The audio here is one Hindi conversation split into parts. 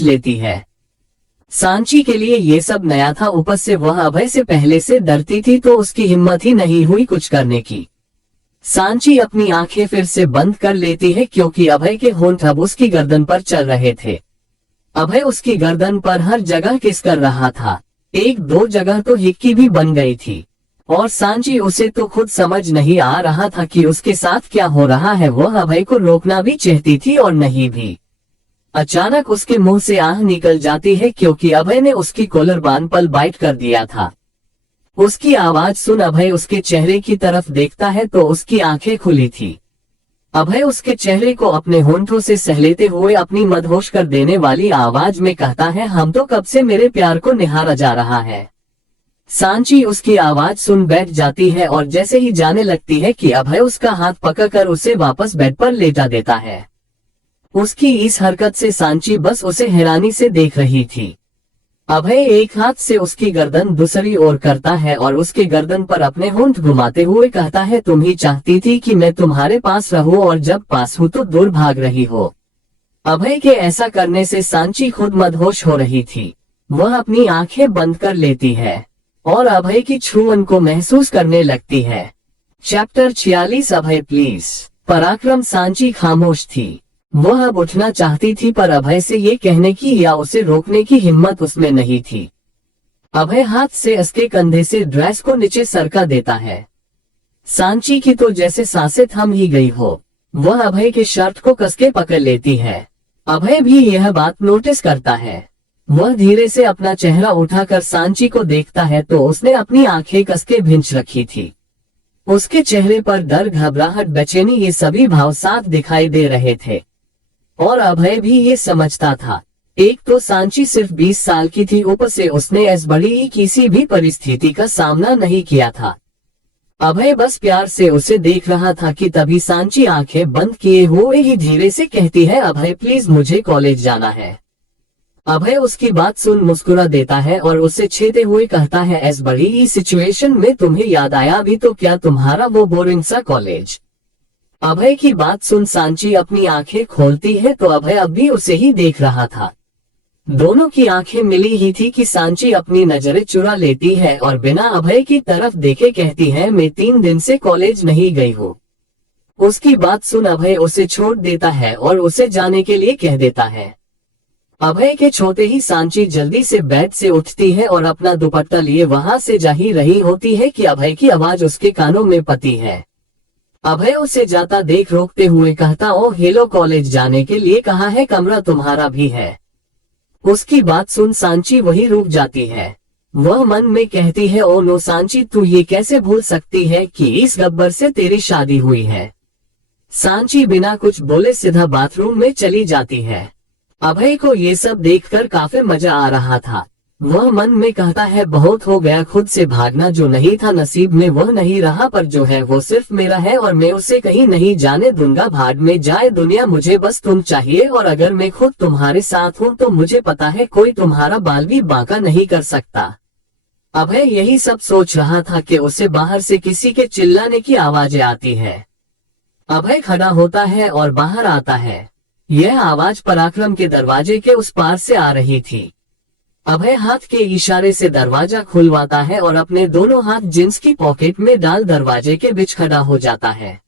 लेती है। सांची के लिए ये सब नया था, ऊपर से वह अभय से पहले से डरती थी तो उसकी हिम्मत ही नहीं हुई कुछ करने की। सांची अपनी आंखें फिर से बंद कर लेती है क्योंकि अभय के होंठ अब उसकी गर्दन पर चल रहे थे। अभय उसकी गर्दन पर हर जगह किस कर रहा था, एक दो जगह तो हिक्की भी बन गई थी। और सांची उसे तो खुद समझ नहीं आ रहा था कि उसके साथ क्या हो रहा है। वह अभय को रोकना भी चाहती थी और नहीं भी। अचानक उसके मुंह से आह निकल जाती है क्योंकि अभय ने उसकी कॉलर बांध पर बाइट कर दिया था। उसकी आवाज सुन अभय उसके चेहरे की तरफ देखता है तो उसकी आंखें खुली थी। अभय उसके चेहरे को अपने होंठों से सहलेते हुए अपनी मदहोश कर देने वाली आवाज में कहता है, हम तो कब से मेरे प्यार को निहारा जा रहा है। सांची उसकी आवाज सुन बैठ जाती है और जैसे ही जाने लगती है कि अभय उसका हाथ पकड़कर उसे वापस बेड पर लेटा देता है। उसकी इस हरकत से सांची बस उसे हैरानी से देख रही थी। अभय एक हाथ से उसकी गर्दन दूसरी ओर करता है और उसके गर्दन पर अपने होंठ घुमाते हुए कहता है, तुम ही चाहती थी कि मैं तुम्हारे पास रहूं और जब पास हूं तो दूर भाग रही हो। अभय के ऐसा करने से सांची खुद मदहोश हो रही थी। वह अपनी आंखें बंद कर लेती है और अभय की छुअन को महसूस करने लगती है। Chapter 46 Abhay please. पराक्रम। सांची खामोश थी। वह अब उठना चाहती थी पर अभय से ये कहने की या उसे रोकने की हिम्मत उसमें नहीं थी। अभय हाथ से उसके कंधे से ड्रेस को नीचे सरका देता है। सांची की तो जैसे सांसें थम ही गई हो। वह अभय के शर्ट को कसके पकड़ लेती है। अभय भी यह बात नोटिस करता है। वह धीरे से अपना चेहरा उठाकर सांची को देखता है तो उसने अपनी आंखें कसके भींच रखी थी। उसके चेहरे पर डर, घबराहट, बेचैनी ये सभी भाव साफ दिखाई दे रहे थे। और अभय भी ये समझता था, एक तो सांची सिर्फ 20 साल की थी, ऊपर से उसने इस बड़ी किसी भी परिस्थिति का सामना नहीं किया था। अभय बस प्यार से उसे देख रहा था कि तभी सांची आंखें बंद किए हुए ही धीरे से कहती है, अभय प्लीज मुझे कॉलेज जाना है। अभय उसकी बात सुन मुस्कुरा देता है और उसे छेड़ते हुए कहता है, इस बड़ी ही सिचुएशन में तुम्हें याद आया भी तो क्या तुम्हारा वो बोरिंग सा कॉलेज। अभय की बात सुन सांची अपनी आंखें खोलती है तो अभय अब भी उसे ही देख रहा था। दोनों की आंखें मिली ही थी कि सांची अपनी नजरें चुरा लेती है और बिना अभय की तरफ देखे कहती है, मैं 3 दिन से कॉलेज नहीं गई हूँ। उसकी बात सुन अभय उसे छोड़ देता है और उसे जाने के लिए कह देता है। अभय के छोड़ते ही सांची जल्दी से बेड से उठती है और अपना दुपट्टा लिए वहां से जा ही रही होती है कि अभय की आवाज उसके कानों में पड़ती है। अभय उसे जाता देख रोकते हुए कहता, ओ हेलो, कॉलेज जाने के लिए कहा है, कमरा तुम्हारा भी है। उसकी बात सुन सांची वही रुक जाती है। वह मन में कहती है, ओ नो सांची, तू ये कैसे भूल सकती है कि इस गब्बर से तेरी शादी हुई है। सांची बिना कुछ बोले सीधा बाथरूम में चली जाती है। अभय को ये सब देखकर काफी मजा आ रहा था। वह मन में कहता है, बहुत हो गया, खुद से भागना जो नहीं था नसीब में वह नहीं रहा, पर जो है वो सिर्फ मेरा है और मैं उसे कहीं नहीं जाने दूंगा। भाग में जाए दुनिया, मुझे बस तुम चाहिए और अगर मैं खुद तुम्हारे साथ हूँ तो मुझे पता है कोई तुम्हारा बाल भी बांका नहीं कर सकता। अभय यही सब सोच रहा था कि उसे बाहर से किसी के चिल्लाने की आवाजें आती है। अभय खड़ा होता है और बाहर आता है। यह आवाज पराक्रम के दरवाजे के उस पार से आ रही थी। अभय हाथ के इशारे से दरवाजा खुलवाता है और अपने दोनों हाथ जींस की पॉकेट में डाल दरवाजे के बीच खड़ा हो जाता है।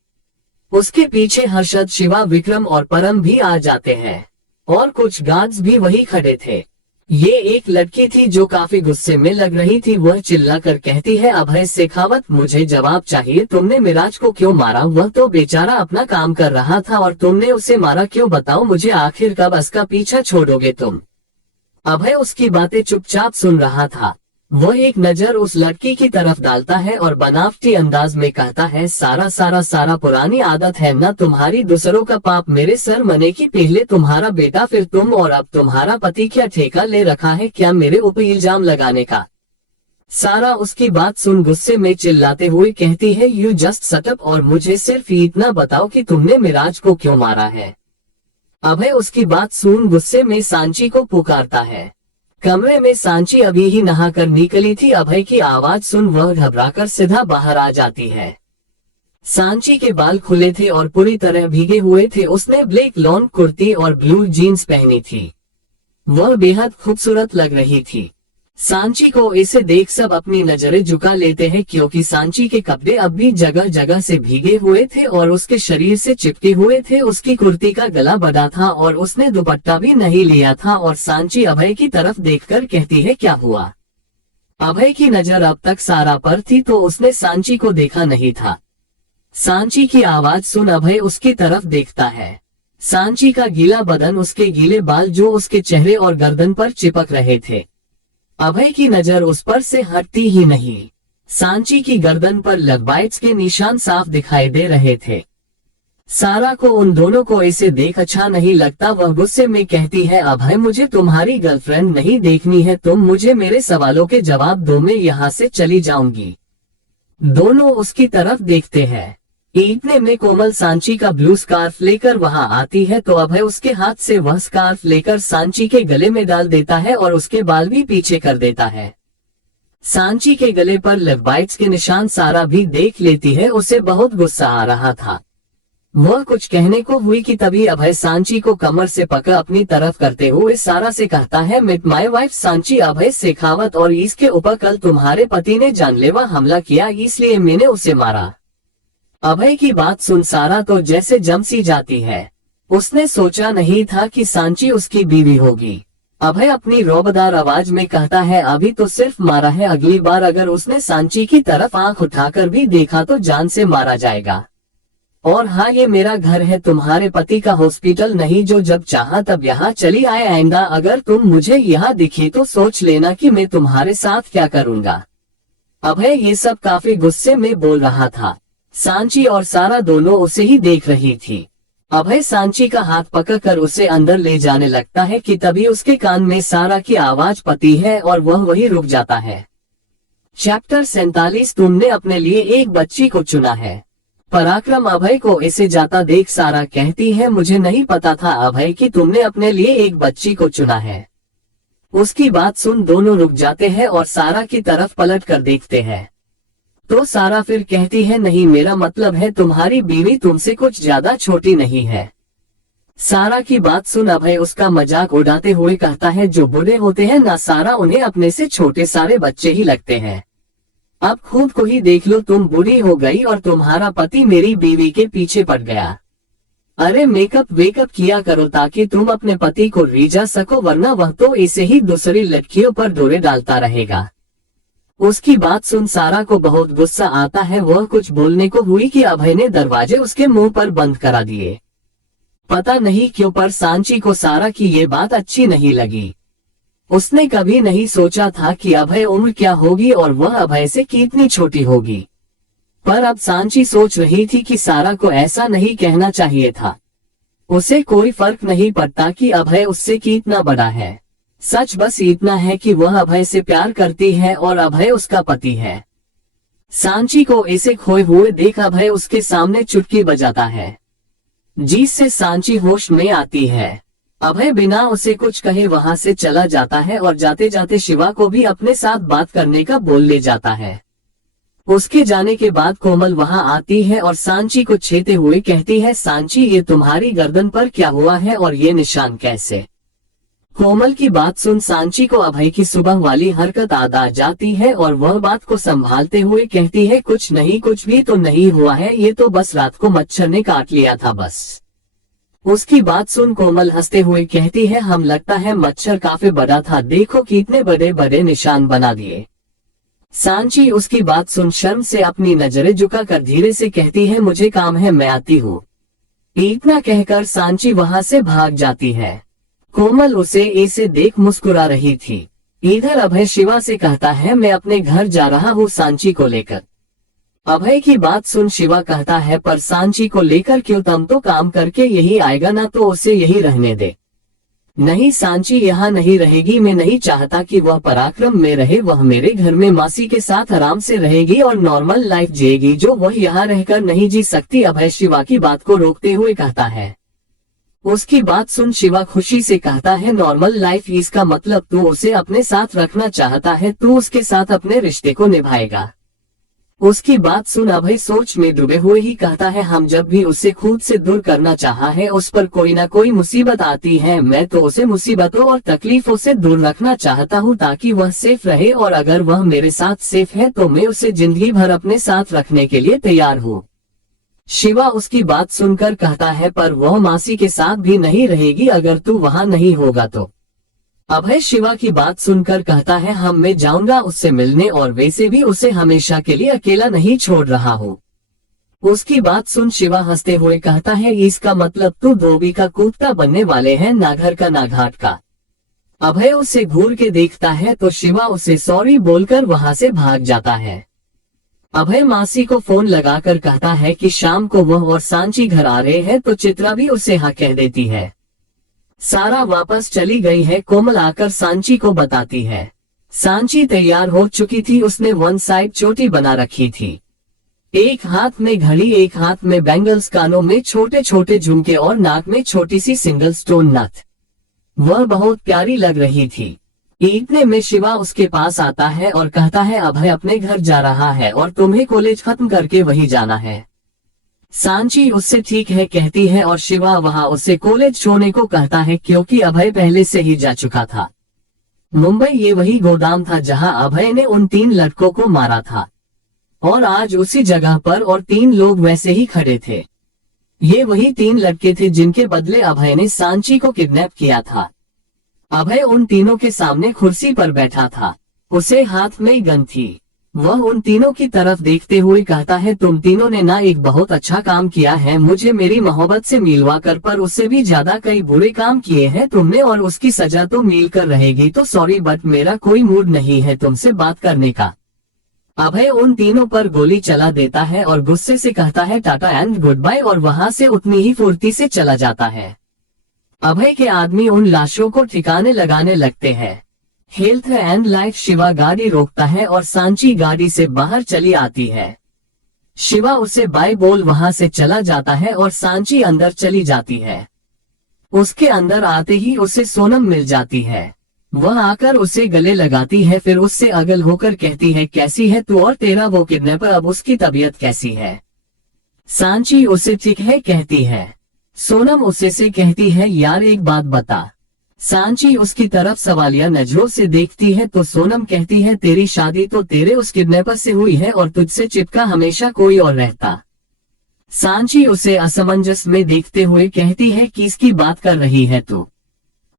उसके पीछे हर्षद, शिवा, विक्रम और परम भी आ जाते हैं और कुछ गार्ड्स भी वही खड़े थे। ये एक लड़की थी जो काफी गुस्से में लग रही थी। वह चिल्लाकर कहती है, अभय शेखावत, मुझे जवाब चाहिए, तुमने मिराज को क्यों मारा? वह तो बेचारा अपना काम कर रहा था और तुमने उसे मारा क्यों? बताओ मुझे, आखिर कब उसका पीछा छोड़ोगे तुम? अभय उसकी बातें चुपचाप सुन रहा था। वह एक नजर उस लड़की की तरफ डालता है और बनावटी अंदाज में कहता है, सारा पुरानी आदत है ना तुम्हारी, दूसरों का पाप मेरे सर मने की, पहले तुम्हारा बेटा फिर तुम और अब तुम्हारा पति। क्या ठेका ले रखा है क्या मेरे ऊपर इल्जाम लगाने का? सारा उसकी बात सुन गुस्से में चिल्लाते हुए कहती है, यू जस्ट शट अप और मुझे सिर्फ इतना बताओ कि तुमने मिराज को क्यों मारा है। अभय उसकी बात सुन गुस्से में सांची को पुकारता है। कमरे में सांची अभी ही नहाकर निकली थी। अभय की आवाज सुन वह घबराकर सीधा बाहर आ जाती है। सांची के बाल खुले थे और पूरी तरह भीगे हुए थे। उसने ब्लैक लॉन कुर्ती और ब्लू जीन्स पहनी थी। वह बेहद खूबसूरत लग रही थी। सांची को इसे देख सब अपनी नजरें झुका लेते हैं क्योंकि सांची के कपड़े अब भी जगह जगह से भीगे हुए थे और उसके शरीर से चिपके हुए थे। उसकी कुर्ती का गला बड़ा था और उसने दुपट्टा भी नहीं लिया था। और सांची अभय की तरफ देखकर कहती है, क्या हुआ? अभय की नजर अब तक सारा पर थी तो उसने सांची को देखा नहीं था। सांची की आवाज सुन अभय उसकी तरफ देखता है। सांची का गीला बदन, उसके गीले बाल जो उसके चेहरे और गर्दन पर चिपक रहे थे। अभय की नजर उस पर से हटती ही नहीं। सांची की गर्दन पर लव बाइट्स के निशान साफ दिखाई दे रहे थे। सारा को उन दोनों को इसे देख अच्छा नहीं लगता। वह गुस्से में कहती है, अभय मुझे तुम्हारी गर्लफ्रेंड नहीं देखनी है, तुम मुझे मेरे सवालों के जवाब दो, मैं यहाँ से चली जाऊंगी। दोनों उसकी तरफ देखते हैं। इतने में कोमल सांची का ब्लू स्कार्फ लेकर वहां आती है तो अभय उसके हाथ से वह स्कार्फ लेकर सांची के गले में डाल देता है और उसके बाल भी पीछे कर देता है। सांची के गले पर लव बाइट्स के निशान सारा भी देख लेती है। उसे बहुत गुस्सा आ रहा था। वह कुछ कहने को हुई कि तभी अभय सांची को कमर से पकड़ अपनी तरफ करते हुए सारा से कहता है, मिट माय वाइफ सांची अभय शेखावत, और इसके ऊपर कल तुम्हारे पति ने जानलेवा हमला किया इसलिए मैंने उसे मारा। अभय की बात सुन सारा तो जैसे जम सी जाती है। उसने सोचा नहीं था कि सांची उसकी बीवी होगी। अभय अपनी रौबदार आवाज में कहता है, अभी तो सिर्फ मारा है, अगली बार अगर उसने सांची की तरफ आंख उठाकर भी देखा तो जान से मारा जाएगा। और हाँ, ये मेरा घर है, तुम्हारे पति का हॉस्पिटल नहीं जो जब चाहा तब यहाँ चली आए। आइंदा अगर तुम मुझे यहाँ दिखी तो सोच लेना कि मैं तुम्हारे साथ क्या करूँगा। अभय ये सब काफी गुस्से में बोल रहा था। सांची और सारा दोनों उसे ही देख रही थी। अभय सांची का हाथ पकड़कर उसे अंदर ले जाने लगता है कि तभी उसके कान में सारा की आवाज पती है और वह वहीं रुक जाता है। चैप्टर 47 तुमने अपने लिए एक बच्ची को चुना है। पराक्रम अभय को इसे जाता देख सारा कहती है, मुझे नहीं पता था अभय कि तुमने अपने लिए एक बच्ची को चुना है। उसकी बात सुन दोनों रुक जाते हैं और सारा की तरफ पलट कर देखते हैं। तो सारा फिर कहती है, नहीं, मेरा मतलब है तुम्हारी बीवी तुमसे कुछ ज्यादा छोटी नहीं है। सारा की बात सुन अभय उसका मजाक उड़ाते हुए कहता है, जो बूढ़े होते हैं ना सारा, उन्हें अपने से छोटे सारे बच्चे ही लगते हैं। अब खुद को ही देख लो, तुम बूढ़ी हो गई और तुम्हारा पति मेरी बीवी के पीछे पड़ गया। अरे मेकअप वेकअप किया करो ताकि तुम अपने पति को रिझा सको, वरना वह तो ऐसे ही दूसरी लड़कियों पर डोरे डालता रहेगा। उसकी बात सुन सारा को बहुत गुस्सा आता है। वह कुछ बोलने को हुई कि अभय ने दरवाजे उसके मुंह पर बंद करा दिए। पता नहीं क्यों पर सांची को सारा की ये बात अच्छी नहीं लगी। उसने कभी नहीं सोचा था कि अभय उम्र क्या होगी और वह अभय से कितनी छोटी होगी। पर अब सांची सोच रही थी कि सारा को ऐसा नहीं कहना चाहिए था। उसे कोई फर्क नहीं पड़ता कि अभय उससे कितना बड़ा है। सच बस इतना है कि वह अभय से प्यार करती है और अभय उसका पति है। सांची को इसे खोए हुए देख अभय उसके सामने चुटकी बजाता है, जिससे सांची होश में आती है। अभय बिना उसे कुछ कहे वहां से चला जाता है और जाते जाते शिवा को भी अपने साथ बात करने का बोल ले जाता है। उसके जाने के बाद कोमल वहां आती है और सांची को छेड़ते हुए कहती है, सांची ये तुम्हारी गर्दन पर क्या हुआ है और ये निशान कैसे? कोमल की बात सुन सांची को अभय की सुबह वाली हरकत याद आ जाती है और वह बात को संभालते हुए कहती है, कुछ नहीं, कुछ भी तो नहीं हुआ है, ये तो बस रात को मच्छर ने काट लिया था बस। उसकी बात सुन कोमल हंसते हुए कहती है, हम लगता है मच्छर काफी बड़ा था, देखो कितने बड़े बड़े निशान बना दिए। सांची उसकी बात सुन शर्म से अपनी नजरें झुकाकर धीरे से कहती है, मुझे काम है, मैं आती हूँ। इतना कहकर सांची वहां से भाग जाती है। कोमल उसे ऐसे देख मुस्कुरा रही थी। इधर अभय शिवा से कहता है, मैं अपने घर जा रहा हूँ सांची को लेकर। अभय की बात सुन शिवा कहता है, पर सांची को लेकर क्यों, तुम तो काम करके यही आएगा ना, तो उसे यही रहने दे। नहीं, सांची यहाँ नहीं रहेगी, मैं नहीं चाहता कि वह पराक्रम में रहे, वह मेरे घर में मासी के साथ आराम से रहेगी और नॉर्मल लाइफ जिएगी जो वह यहाँ रहकर नहीं जी सकती। अभय शिवा की बात को रोकते हुए कहता है। उसकी बात सुन शिवा खुशी से कहता है, नॉर्मल लाइफ, इसका मतलब तू उसे अपने साथ रखना चाहता है, तू उसके साथ अपने रिश्ते को निभाएगा। उसकी बात सुन अभय सोच में डूबे हुए ही कहता है, हम जब भी उसे खुद से दूर करना चाहा है उस पर कोई ना कोई मुसीबत आती है। मैं तो उसे मुसीबतों और तकलीफों से दूर रखना चाहता हूँ ताकि वह सेफ रहे, और अगर वह मेरे साथ सेफ है तो मैं उसे जिंदगी भर अपने साथ रखने के लिए तैयार हूँ। शिवा उसकी बात सुनकर कहता है, पर वह मासी के साथ भी नहीं रहेगी अगर तू वहाँ नहीं होगा तो। अभय शिवा की बात सुनकर कहता है, मैं जाऊंगा उससे मिलने, और वैसे भी उसे हमेशा के लिए अकेला नहीं छोड़ रहा हूँ। उसकी बात सुन शिवा हंसते हुए कहता है, इसका मतलब तू धोबी का कुत्ता बनने वाले हैं, ना घर का ना घाट का। अभय उसे घूर के देखता है तो शिवा उसे सॉरी बोलकर वहां से भाग जाता है। अभय मासी को फोन लगाकर कहता है कि शाम को वह और सांची घर आ रहे हैं, तो चित्रा भी उसे हाँ कह देती है। सारा वापस चली गई है। कोमल आकर सांची को बताती है। सांची तैयार हो चुकी थी, उसने वन साइड चोटी बना रखी थी, एक हाथ में घड़ी, एक हाथ में बैंगल्स, कानों में छोटे छोटे झुमके और नाक में छोटी सी सिंगल स्टोन नथ। वह बहुत प्यारी लग रही थी। इतने में शिवा उसके पास आता है और कहता है, अभय अपने घर जा रहा है और तुम्हें कॉलेज खत्म करके वही जाना है। सांची उससे ठीक है कहती है और शिवा वहां उसे कॉलेज छोड़ने को कहता है, क्योंकि अभय पहले से ही जा चुका था। मुंबई ये वही गोदाम था जहां अभय ने उन 3 लड़कों को मारा था, और आज उसी जगह पर और 3 लोग वैसे ही खड़े थे। ये वही 3 लड़के थे जिनके बदले अभय ने सांची को किडनैप किया था। अभय उन तीनों के सामने कुर्सी पर बैठा था, उसे हाथ में गन थी। वह उन तीनों की तरफ देखते हुए कहता है, तुम तीनों ने ना एक बहुत अच्छा काम किया है, मुझे मेरी मोहब्बत से मिलवा कर, पर उससे भी ज्यादा कई बुरे काम किए हैं तुमने, और उसकी सजा तो मिलकर रहेगी। तो सॉरी, बट मेरा कोई मूड नहीं है तुमसे बात करने का। अभय उन तीनों पर गोली चला देता है और गुस्से से कहता है, टाटा एंड गुड बाय, और वहां से उतनी ही फुर्ती से चला जाता है। अभय के आदमी उन लाशों को ठिकाने लगाने लगते हैं। हेल्थ एंड लाइफ शिवा गाड़ी रोकता है और सांची गाड़ी से बाहर चली आती है। शिवा उसे बाय बोल वहां से चला जाता है और सांची अंदर चली जाती है। उसके अंदर आते ही उसे सोनम मिल जाती है। वह आकर उसे गले लगाती है, फिर उससे अगल होकर कहती है, कैसी है तू और तेरा वो किडनैपर, अब उसकी तबीयत कैसी है। सांची उसे ठीक है कहती है। सोनम उसे से कहती है, यार एक बात बता। सांची उसकी तरफ सवालिया नजरों से देखती है तो सोनम कहती है, तेरी शादी तो तेरे उस किडनैपर से हुई है और तुझसे चिपका हमेशा कोई और रहता। सांची उसे असमंजस में देखते हुए कहती है, किसकी बात कर रही है तू?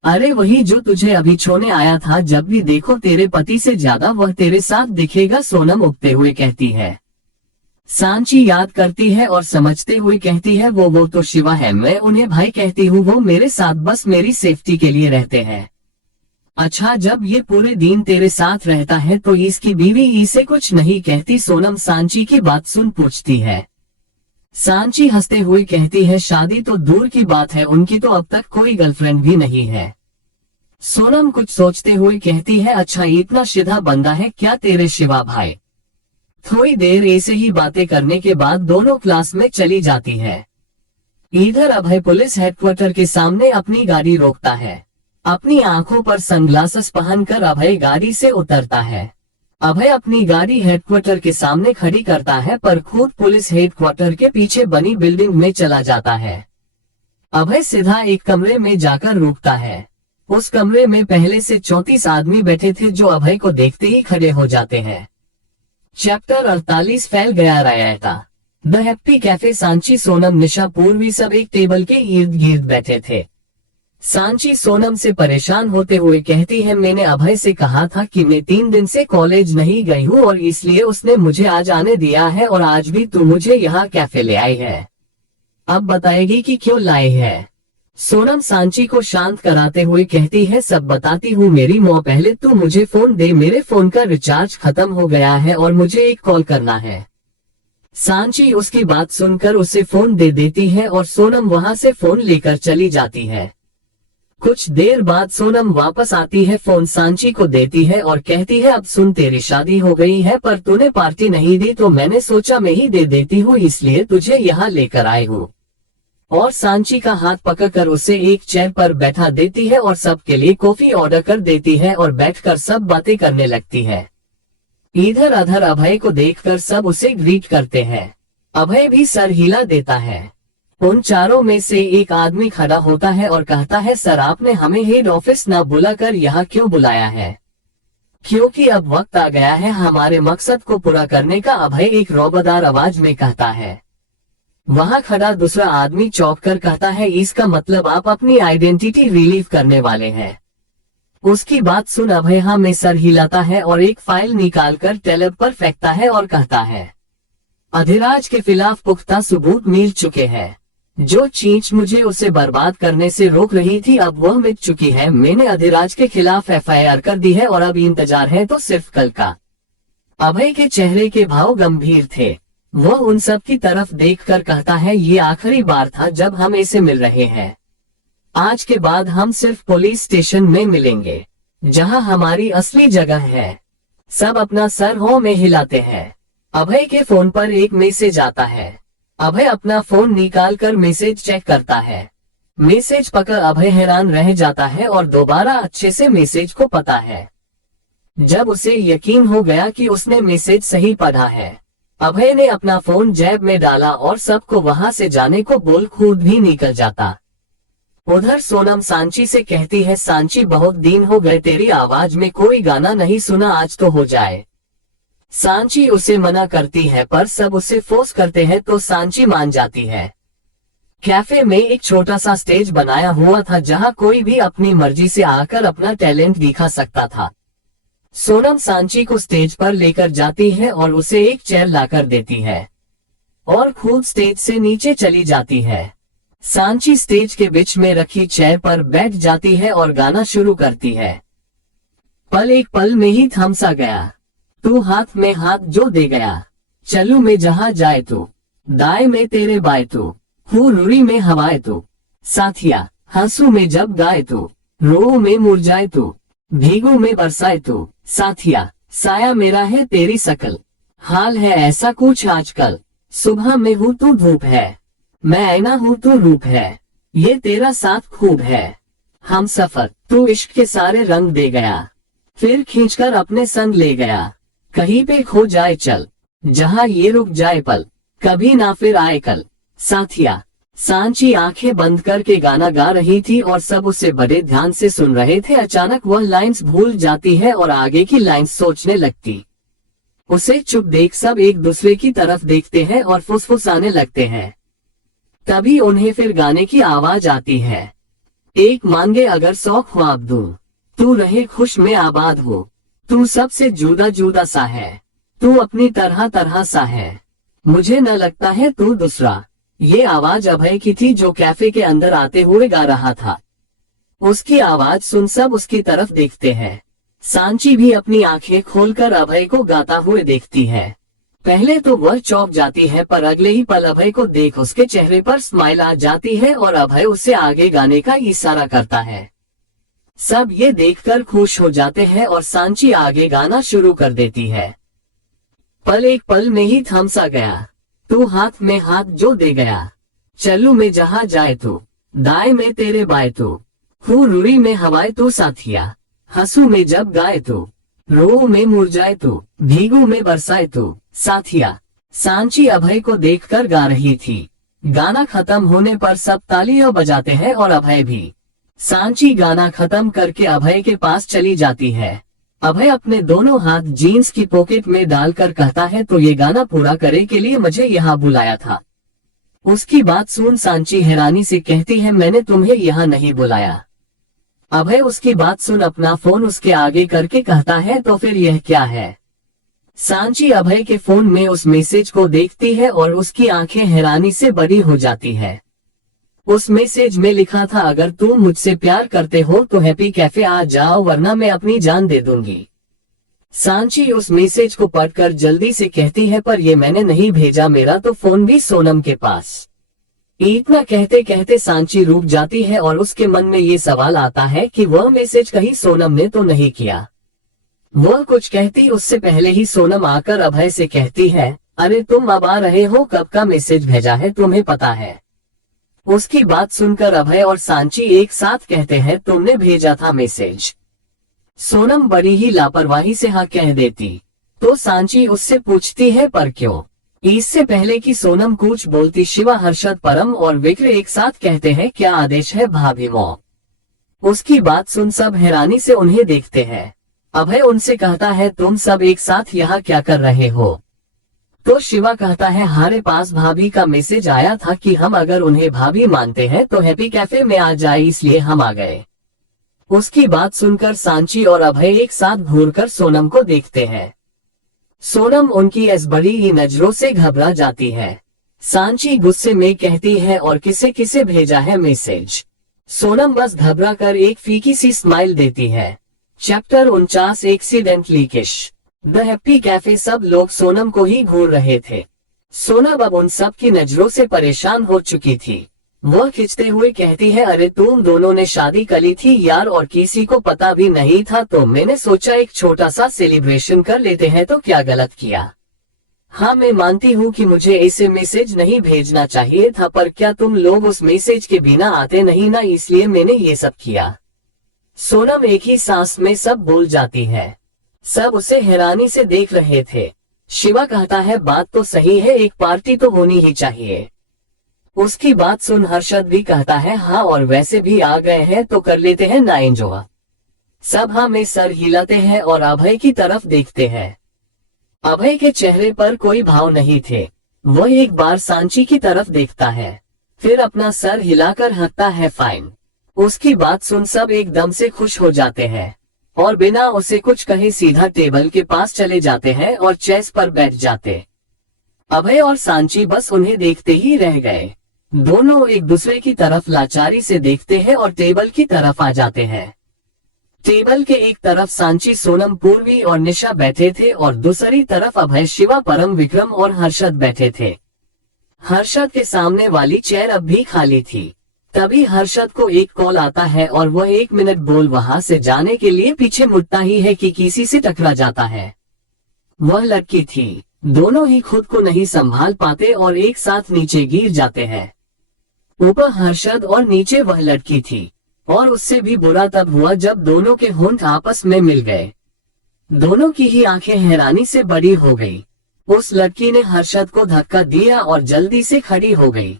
अरे वही जो तुझे अभी छोड़ने आया था, जब भी देखो तेरे पति से ज्यादा वह तेरे साथ दिखेगा, सोनम उगते हुए कहती है। सांची याद करती है और समझते हुए कहती है, वो तो शिवा है, मैं उन्हें भाई कहती हूँ, वो मेरे साथ बस मेरी सेफ्टी के लिए रहते हैं। अच्छा, जब ये पूरे दिन तेरे साथ रहता है तो इसकी बीवी इसे कुछ नहीं कहती? सोनम सांची की बात सुन पूछती है। सांची हंसते हुए कहती है, शादी तो दूर की बात है, उनकी तो अब तक कोई गर्लफ्रेंड भी नहीं है। सोनम कुछ सोचते हुए कहती है, अच्छा इतना सीधा बंदा है क्या तेरे शिवा भाई? थोड़ी देर ऐसे ही बातें करने के बाद दोनों क्लास में चली जाती है। इधर अभय पुलिस हेडक्वार्टर के सामने अपनी गाड़ी रोकता है। अपनी आंखों पर सनग्लासेस पहनकर अभय गाड़ी से उतरता है। अभय अपनी गाड़ी हेडक्वार्टर के सामने खड़ी करता है, पर खुद पुलिस हेडक्वार्टर के पीछे बनी बिल्डिंग में चला जाता है। अभय सीधा एक कमरे में जाकर रुकता है। उस कमरे में पहले से 34 आदमी बैठे थे जो अभय को देखते ही खड़े हो जाते हैं। चैप्टर 48 फैल गया रायता। The happy cafe. Sanchi, Sonam, Nisha, Purvi सब एक टेबल के इर्द गिर्द बैठे थे। सांची सोनम से परेशान होते हुए कहती है, मैंने अभय से कहा था कि मैं 3 दिन से कॉलेज नहीं गई हूँ और इसलिए उसने मुझे आज आने दिया है, और आज भी तू मुझे यहाँ कैफे ले आई है। अब बताएगी कि क्यों लाई है? सोनम सांची को शांत कराते हुए कहती है, सब बताती हूँ मेरी माँ, पहले तू मुझे फोन दे, मेरे फोन का रिचार्ज खत्म हो गया है और मुझे एक कॉल करना है। सांची उसकी बात सुनकर उसे फोन दे देती है और सोनम वहां से फोन लेकर चली जाती है। कुछ देर बाद सोनम वापस आती है, फोन सांची को देती है और कहती है, अब सुन, तेरी शादी हो गई है पर तूने पार्टी नहीं दी, तो मैंने सोचा मैं ही दे देती हूँ, इसलिए तुझे यहाँ लेकर आई हूँ। और सांची का हाथ पकड़कर उसे एक चेयर पर बैठा देती है और सबके लिए कॉफी ऑर्डर कर देती है और बैठकर सब बातें करने लगती है। इधर अधर अभय को देखकर सब उसे ग्रीट करते हैं। अभय भी सर हिला देता है। उन चारों में से एक आदमी खड़ा होता है और कहता है, सर आपने हमें हेड ऑफिस न बुलाकर यहाँ क्यों बुलाया है? क्योंकि अब वक्त आ गया है हमारे मकसद को पूरा करने का, अभय एक रौबदार आवाज में कहता है। वहां खड़ा दूसरा आदमी चौंक कर कहता है, इसका मतलब आप अपनी आइडेंटिटी रिलीव करने वाले हैं। उसकी बात सुन अभय हाँ में सर हिलाता है और एक फाइल निकालकर टेलर पर फेंकता है और कहता है, अधिराज के खिलाफ पुख्ता सबूत मिल चुके हैं। जो चीज मुझे उसे बर्बाद करने से रोक रही थी अब वह मिट चुकी है। मैंने अधिराज के खिलाफ एफआईआर कर दी है और अब इंतजार है तो सिर्फ कल का। अभय के चेहरे के भाव गंभीर थे। वह उन सब की तरफ देखकर कहता है, ये आखिरी बार था जब हम ऐसे मिल रहे हैं। आज के बाद हम सिर्फ पुलिस स्टेशन में मिलेंगे, जहां हमारी असली जगह है। सब अपना सर हो में हिलाते हैं। अभय के फोन पर एक मैसेज आता है। अभय अपना फोन निकालकर मैसेज चेक करता है। मैसेज पकड़ अभय हैरान रह जाता है और दोबारा अच्छे से मैसेज को पढ़ता है। जब उसे यकीन हो गया कि उसने मैसेज सही पढ़ा है, अभय ने अपना फोन जेब में डाला और सबको वहां से जाने को बोल खुद भी निकल जाता। उधर सोनम सांची से कहती है, सांची बहुत दिन हो गए तेरी आवाज में कोई गाना नहीं सुना, आज तो हो जाए। सांची उसे मना करती है पर सब उसे फोर्स करते हैं तो सांची मान जाती है। कैफे में एक छोटा सा स्टेज बनाया हुआ था जहां कोई भी अपनी मर्जी से आकर अपना टैलेंट दिखा सकता था। सोनम सांची को स्टेज पर लेकर जाती है और उसे एक चेयर लाकर देती है और खुद स्टेज से नीचे चली जाती है। सांची स्टेज के बीच में रखी चेयर पर बैठ जाती है और गाना शुरू करती है। पल एक पल में ही थम सा गया, तू हाथ में हाथ जो दे गया। चलू में जहां जाए तू, दाएं में तेरे बाएं तू, हुर्री में हवाए तू। साथिया हंसू में जब गाए तू, रो में मुरझाए तू, भीगू में बरसाए तू। साथिया साया मेरा है तेरी शकल, हाल है ऐसा कुछ आजकल। सुबह में हूँ तू धूप है, मैं आईना हूँ तू रूप है। ये तेरा साथ खूब है, हम सफर तू इश्क के सारे रंग दे गया। फिर खींचकर अपने संग ले गया, कहीं पे खो जाए चल, जहां ये रुक जाए पल, कभी ना फिर आए कल। साथिया सांची आंखें बंद करके गाना गा रही थी और सब उसे बड़े ध्यान से सुन रहे थे। अचानक वह लाइंस भूल जाती है और आगे की लाइंस सोचने लगती। उसे चुप देख सब एक दूसरे की तरफ देखते हैं और फुसफुसाने लगते हैं। तभी उन्हें फिर गाने की आवाज आती है, एक मांगे अगर 100 ख्वाब दूं, तू रहे खुश में आबाद हो। तू सबसे जुदा जुदा सा है, तू अपनी तरह तरह सा है, मुझे न लगता है तू दूसरा। ये आवाज अभय की थी जो कैफे के अंदर आते हुए गा रहा था। उसकी आवाज सुन सब उसकी तरफ देखते हैं। सांची भी अपनी आंखें खोलकर अभय को गाता हुए देखती है। पहले तो वह चौंक जाती है पर अगले ही पल अभय को देख उसके चेहरे पर स्माइल आ जाती है और अभय उससे आगे गाने का इशारा करता है। सब ये देखकर खुश हो जाते हैं और सांची आगे गाना शुरू कर देती है। पल एक पल में ही थम सा गया, तू हाथ में हाथ जो दे गया। चलू में जहां जाए तू, दाएं में तेरे बाएं तू, हुर्री में हवाए तू। साथिया हंसू में जब गाए तू, रो में मुरझाए तू, भीगू में बरसाए तू। साथिया सांची अभय को देखकर गा रही थी। गाना खत्म होने पर सब तालियां बजाते हैं और अभय भी। सांची गाना खत्म करके अभय के पास चली जाती है। अभय अपने दोनों हाथ जीन्स की पॉकेट में डालकर कहता है, तो ये गाना पूरा करे के लिए मुझे यहाँ बुलाया था। उसकी बात सुन सांची हैरानी से कहती है, मैंने तुम्हें यहाँ नहीं बुलाया। अभय उसकी बात सुन अपना फोन उसके आगे करके कहता है, तो फिर यह क्या है? सांची अभय के फोन में उस मैसेज को देखती है और उसकी आंखें हैरानी से बड़ी हो जाती है। उस मैसेज में लिखा था, अगर तुम मुझसे प्यार करते हो तो हैप्पी कैफे आ जाओ वरना मैं अपनी जान दे दूंगी। सांची उस मैसेज को पढ़कर जल्दी से कहती है, पर ये मैंने नहीं भेजा, मेरा तो फोन भी सोनम के पास। इतना कहते कहते सांची रुक जाती है और उसके मन में ये सवाल आता है कि वह मैसेज कहीं सोनम ने तो नहीं किया। वह कुछ कहती उससे पहले ही सोनम आकर अभय से कहती है, अरे तुम अब आ रहे हो, कब का मैसेज भेजा है तुम्हें पता है? उसकी बात सुनकर अभय और सांची एक साथ कहते हैं, तुमने भेजा था मैसेज। सोनम बड़ी ही लापरवाही से हाँ कह देती, तो सांची उससे पूछती है पर क्यों। इससे पहले कि सोनम कुछ बोलती, शिवा, हर्षद, परम और विक्र एक साथ कहते हैं, क्या आदेश है भाभी मो। उसकी बात सुन सब हैरानी से उन्हें देखते हैं। अभय उनसे कहता है, तुम सब एक साथ यहाँ क्या कर रहे हो। तो शिवा कहता है, हमारे पास भाभी का मैसेज आया था कि हम अगर उन्हें भाभी मानते हैं तो हैप्पी कैफे में आ जाए, इसलिए हम आ गए। उसकी बात सुनकर सांची और अभय एक साथ घूरकर सोनम को देखते हैं। सोनम उनकी इस बड़ी ही नजरों से घबरा जाती है। सांची गुस्से में कहती है, और किसे किसे भेजा है मैसेज। सोनम बस घबरा कर एक फीकी सी स्माइल देती है। Chapter 49 accidentally kiss. The happy cafe. सब लोग सोनम को ही घूर रहे थे। सोनम अब उन सब की नजरों से परेशान हो चुकी थी। वह खिंचते हुए कहती है, अरे तुम दोनों ने शादी करी थी यार, और किसी को पता भी नहीं था, तो मैंने सोचा एक छोटा सा सेलिब्रेशन कर लेते हैं, तो क्या गलत किया। हाँ, मैं मानती हूँ कि मुझे ऐसे मैसेज नहीं भेजना चाहिए था, पर क्या तुम लोग उस मैसेज के बिना आते नहीं ना, इसलिए मैंने ये सब किया। सोनम एक ही सांस में सब बोल जाती है। सब उसे हैरानी से देख रहे थे। शिवा कहता है, बात तो सही है, एक पार्टी तो होनी ही चाहिए। उसकी बात सुन हर्षद भी कहता है, हाँ, और वैसे भी आ गए हैं तो कर लेते हैं ना एंजॉय। सब हाँ में सर हिलाते हैं और अभय की तरफ देखते हैं। अभय के चेहरे पर कोई भाव नहीं थे। वह एक बार सांची की तरफ देखता है, फिर अपना सर हिलाकर हंसता है, फाइन। उसकी बात सुन सब एकदम से खुश हो जाते हैं और बिना उसे कुछ कहे सीधा टेबल के पास चले जाते हैं और चेस पर बैठ जाते। अभय और सांची बस उन्हें देखते ही रह गए। दोनों एक दूसरे की तरफ लाचारी से देखते हैं और टेबल की तरफ आ जाते हैं। टेबल के एक तरफ सांची, सोनम, पूर्वी और निशा बैठे थे और दूसरी तरफ अभय, शिवा, परम, विक्रम और हर्षद बैठे थे। हर्षद के सामने वाली चेयर अब भी खाली थी। तभी हर्षद को एक कॉल आता है और वह 1 मिनट बोल वहां से जाने के लिए पीछे मुड़ता ही है कि किसी से टकरा जाता है। वह लड़की थी। दोनों ही खुद को नहीं संभाल पाते और एक साथ नीचे गिर जाते हैं। ऊपर हर्षद और नीचे वह लड़की थी। और उससे भी बुरा तब हुआ जब दोनों के होंठ आपस में मिल गए। दोनों की ही आंखें हैरानी से बड़ी हो गई। उस लड़की ने हर्षद को धक्का दिया और जल्दी से खड़ी हो गई।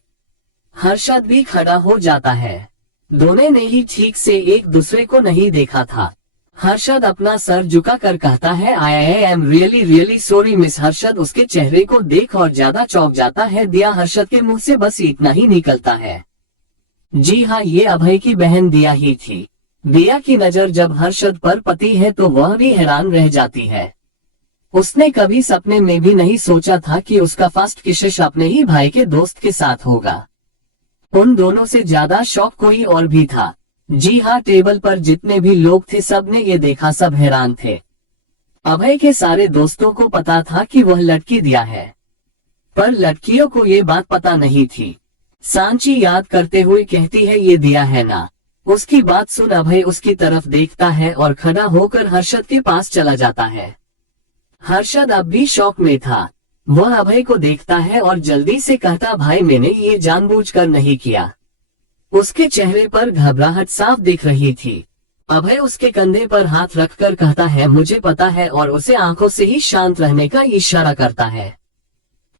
हर्षद भी खड़ा हो जाता है। दोनों ने ही ठीक से एक दूसरे को नहीं देखा था। हर्षद अपना सर झुका कर कहता है, I am really really sorry miss. Harshad उसके चेहरे को देख और ज्यादा चौंक जाता है। दिया। हर्षद के मुंह से बस इतना ही निकलता है, जी हाँ, ये अभय की बहन दिया ही थी। दिया की नजर जब हर्षद पर पड़ती है तो वह भी हैरान रह जाती है। उसने कभी सपने में भी नहीं सोचा था कि उसका फर्स्ट किस अपने ही भाई के दोस्त के साथ होगा। उन दोनों से ज्यादा शौक कोई और भी था। जी हाँ, टेबल पर जितने भी लोग थे सबने ये देखा, सब हैरान थे। अभय के सारे दोस्तों को पता था कि वह लड़की दिया है, पर लड़कियों को ये बात पता नहीं थी। सांची याद करते हुए कहती है, ये दिया है ना। उसकी बात सुन अभय उसकी तरफ देखता है और खड़ा होकर हर्षद के पास चला जाता है। हर्षद अब भी शौक में था। वह अभय को देखता है और जल्दी से कहता, भाई मैंने ये जानबूझकर नहीं किया। उसके चेहरे पर घबराहट साफ दिख रही थी। अभय उसके कंधे पर हाथ रखकर कहता है, मुझे पता है, और उसे आंखों से ही शांत रहने का इशारा करता है।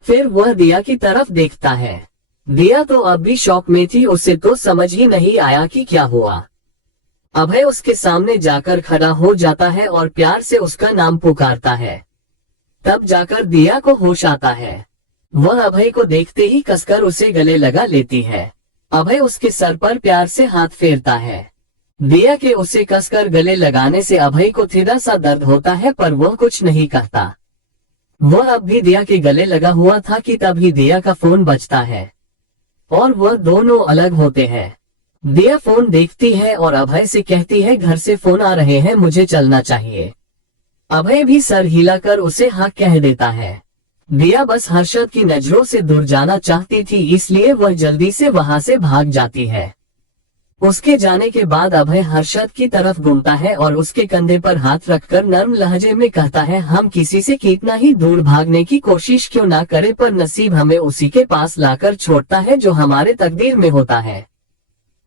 फिर वह दिया की तरफ देखता है। दिया तो अब भी शौक में थी, उसे तो समझ ही नहीं आया कि क्या हुआ। अभय उसके सामने जाकर खड़ा हो जाता है और प्यार से उसका नाम पुकारता है। तब जाकर दिया को होश आता है। वह अभय को देखते ही कसकर उसे गले लगा लेती है। अभय उसके सर पर प्यार से हाथ फेरता है। दिया के उसे कसकर गले लगाने से अभय को थोड़ा सा दर्द होता है, पर वह कुछ नहीं कहता। वह अब भी दिया के गले लगा हुआ था कि तभी दिया का फोन बजता है और वह दोनों अलग होते हैं। दिया फोन देखती है और अभय से कहती है, घर से फोन आ रहे हैं, मुझे चलना चाहिए। अभय भी सर हिलाकर उसे हाँ कह देता है। दिया बस हर्षद की नजरों से दूर जाना चाहती थी, इसलिए वह जल्दी से वहां से भाग जाती है। उसके जाने के बाद अभय हर्षद की तरफ घूमता है और उसके कंधे पर हाथ रखकर नर्म लहजे में कहता है, हम किसी से कितना ही दूर भागने की कोशिश क्यों ना करें, पर नसीब हमें उसी के पास लाकर छोड़ता है जो हमारे तकदीर में होता है।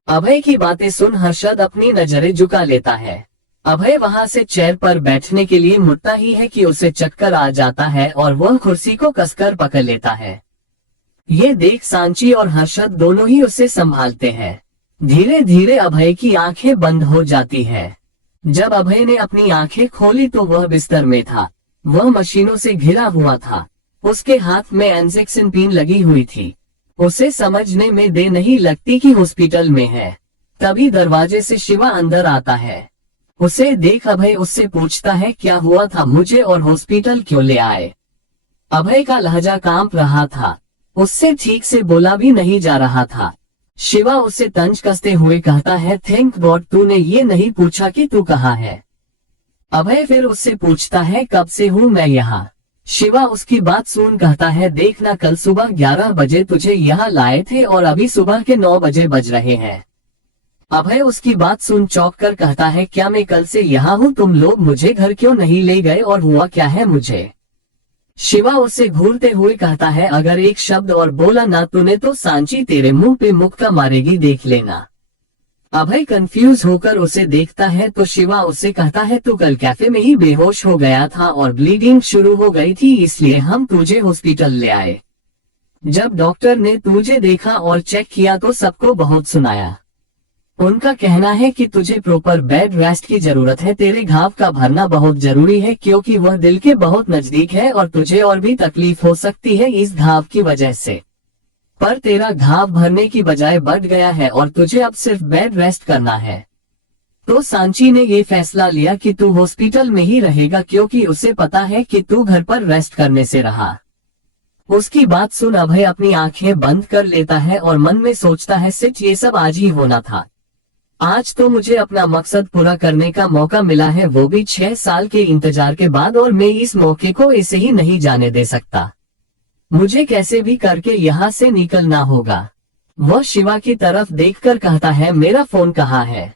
अभय की बातें सुन हर्षद अपनी नजरें झुका लेता है। अभय वहां से चेयर पर बैठने के लिए मुड़ता ही है कि उसे चक्कर आ जाता है और वह कुर्सी को कसकर पकड़ लेता है। ये देख सांची और हर्षद दोनों ही उसे संभालते हैं। धीरे धीरे अभय की आंखें बंद हो जाती है। जब अभय ने अपनी आंखें खोली तो वह बिस्तर में था। वह मशीनों से घिरा हुआ था। उसके हाथ में इंजेक्शन पिन लगी हुई थी। उसे समझने में देर नहीं लगती कि हॉस्पिटल में है। तभी दरवाजे से शिवा अंदर आता है। उसे देख अभय उससे पूछता है, क्या हुआ था मुझे और हॉस्पिटल क्यों ले आए? अभय का लहजा कांप रहा था। उससे ठीक से बोला भी नहीं जा रहा था। शिवा उसे तंज कसते हुए कहता है, थैंक गॉड तूने ये नहीं पूछा कि तू कहाँ है। अभय फिर उससे पूछता है, कब से हूँ मैं यहाँ? शिवा उसकी बात सुन कहता है, देखना कल सुबह 11 बजे तुझे यहाँ लाए थे और अभी सुबह के 9 बजे बज रहे हैं। अभय उसकी बात सुन चौंक कर कहता है, क्या मैं कल से यहाँ हूँ? तुम लोग मुझे घर क्यों नहीं ले गए और हुआ क्या है मुझे? शिवा उसे घूरते हुए कहता है, अगर एक शब्द और बोला ना तूने तो सांची तेरे मुंह पे मुक्का मारेगी, देख लेना। अभय कंफ्यूज होकर उसे देखता है तो शिवा उससे कहता है, तू कल कैफे में ही बेहोश हो गया था और ब्लीडिंग शुरू हो गई थी, इसलिए हम तुझे हॉस्पिटल ले आए। जब डॉक्टर ने तुझे देखा और चेक किया तो सबको बहुत सुनाया। उनका कहना है कि तुझे प्रॉपर बेड रेस्ट की जरूरत है। तेरे घाव का भरना बहुत जरूरी है क्योंकि वह दिल के बहुत नजदीक है और तुझे और भी तकलीफ हो सकती है इस घाव की वजह से। पर तेरा घाव भरने की बजाय बढ़ गया है और तुझे अब सिर्फ बेड रेस्ट करना है। तो सांची ने ये फैसला लिया कि तू हॉस्पिटल में ही रहेगा क्योंकि उसे पता है कि तू घर पर रेस्ट करने से रहा। उसकी बात सुन अभय अपनी आंखें बंद कर लेता है और मन में सोचता है, सिर्फ ये सब आज ही होना था। आज तो मुझे अपना मकसद पूरा करने का मौका मिला है, वो भी 6 साल के इंतजार के बाद, और मैं इस मौके को ऐसे ही नहीं जाने दे सकता। मुझे कैसे भी करके यहाँ से निकलना होगा। वह शिवा की तरफ देखकर कहता है, मेरा फोन कहाँ है?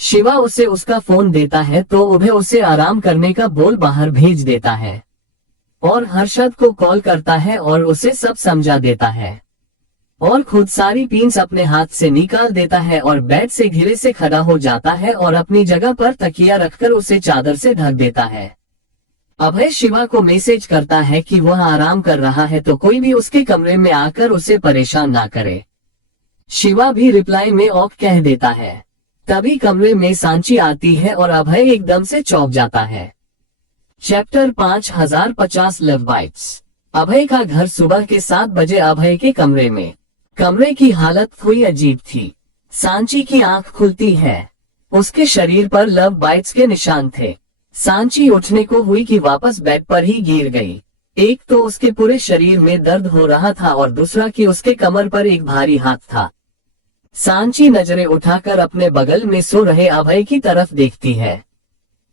शिवा उसे उसका फोन देता है तो अभय उसे आराम करने का बोल बाहर भेज देता है और हर्षद को कॉल करता है और उसे सब समझा देता है और खुद सारी पिन्स अपने हाथ से निकाल देता है और बेड से घिरे से खड़ा हो जाता है और अपनी जगह पर तकिया रखकर उसे चादर से ढक देता है। अभय शिवा को मैसेज करता है कि वह आराम कर रहा है तो कोई भी उसके कमरे में आकर उसे परेशान ना करे। शिवा भी रिप्लाई में ऑफ कह देता है। तभी कमरे में सांची आती है और अभय एकदम से चौंक जाता है। Chapter 5050 love bites. अभय का घर सुबह के 7 बजे अभय के कमरे में। कमरे की हालत हुई अजीब थी। सांची की आंख खुलती है। उसके शरीर पर लव बाइट्स के निशान थे। सांची उठने को हुई कि वापस बेड पर ही गिर गई। एक तो उसके पूरे शरीर में दर्द हो रहा था और दूसरा कि उसके कमर पर एक भारी हाथ था। सांची नजरें उठाकर अपने बगल में सो रहे अभय की तरफ देखती है,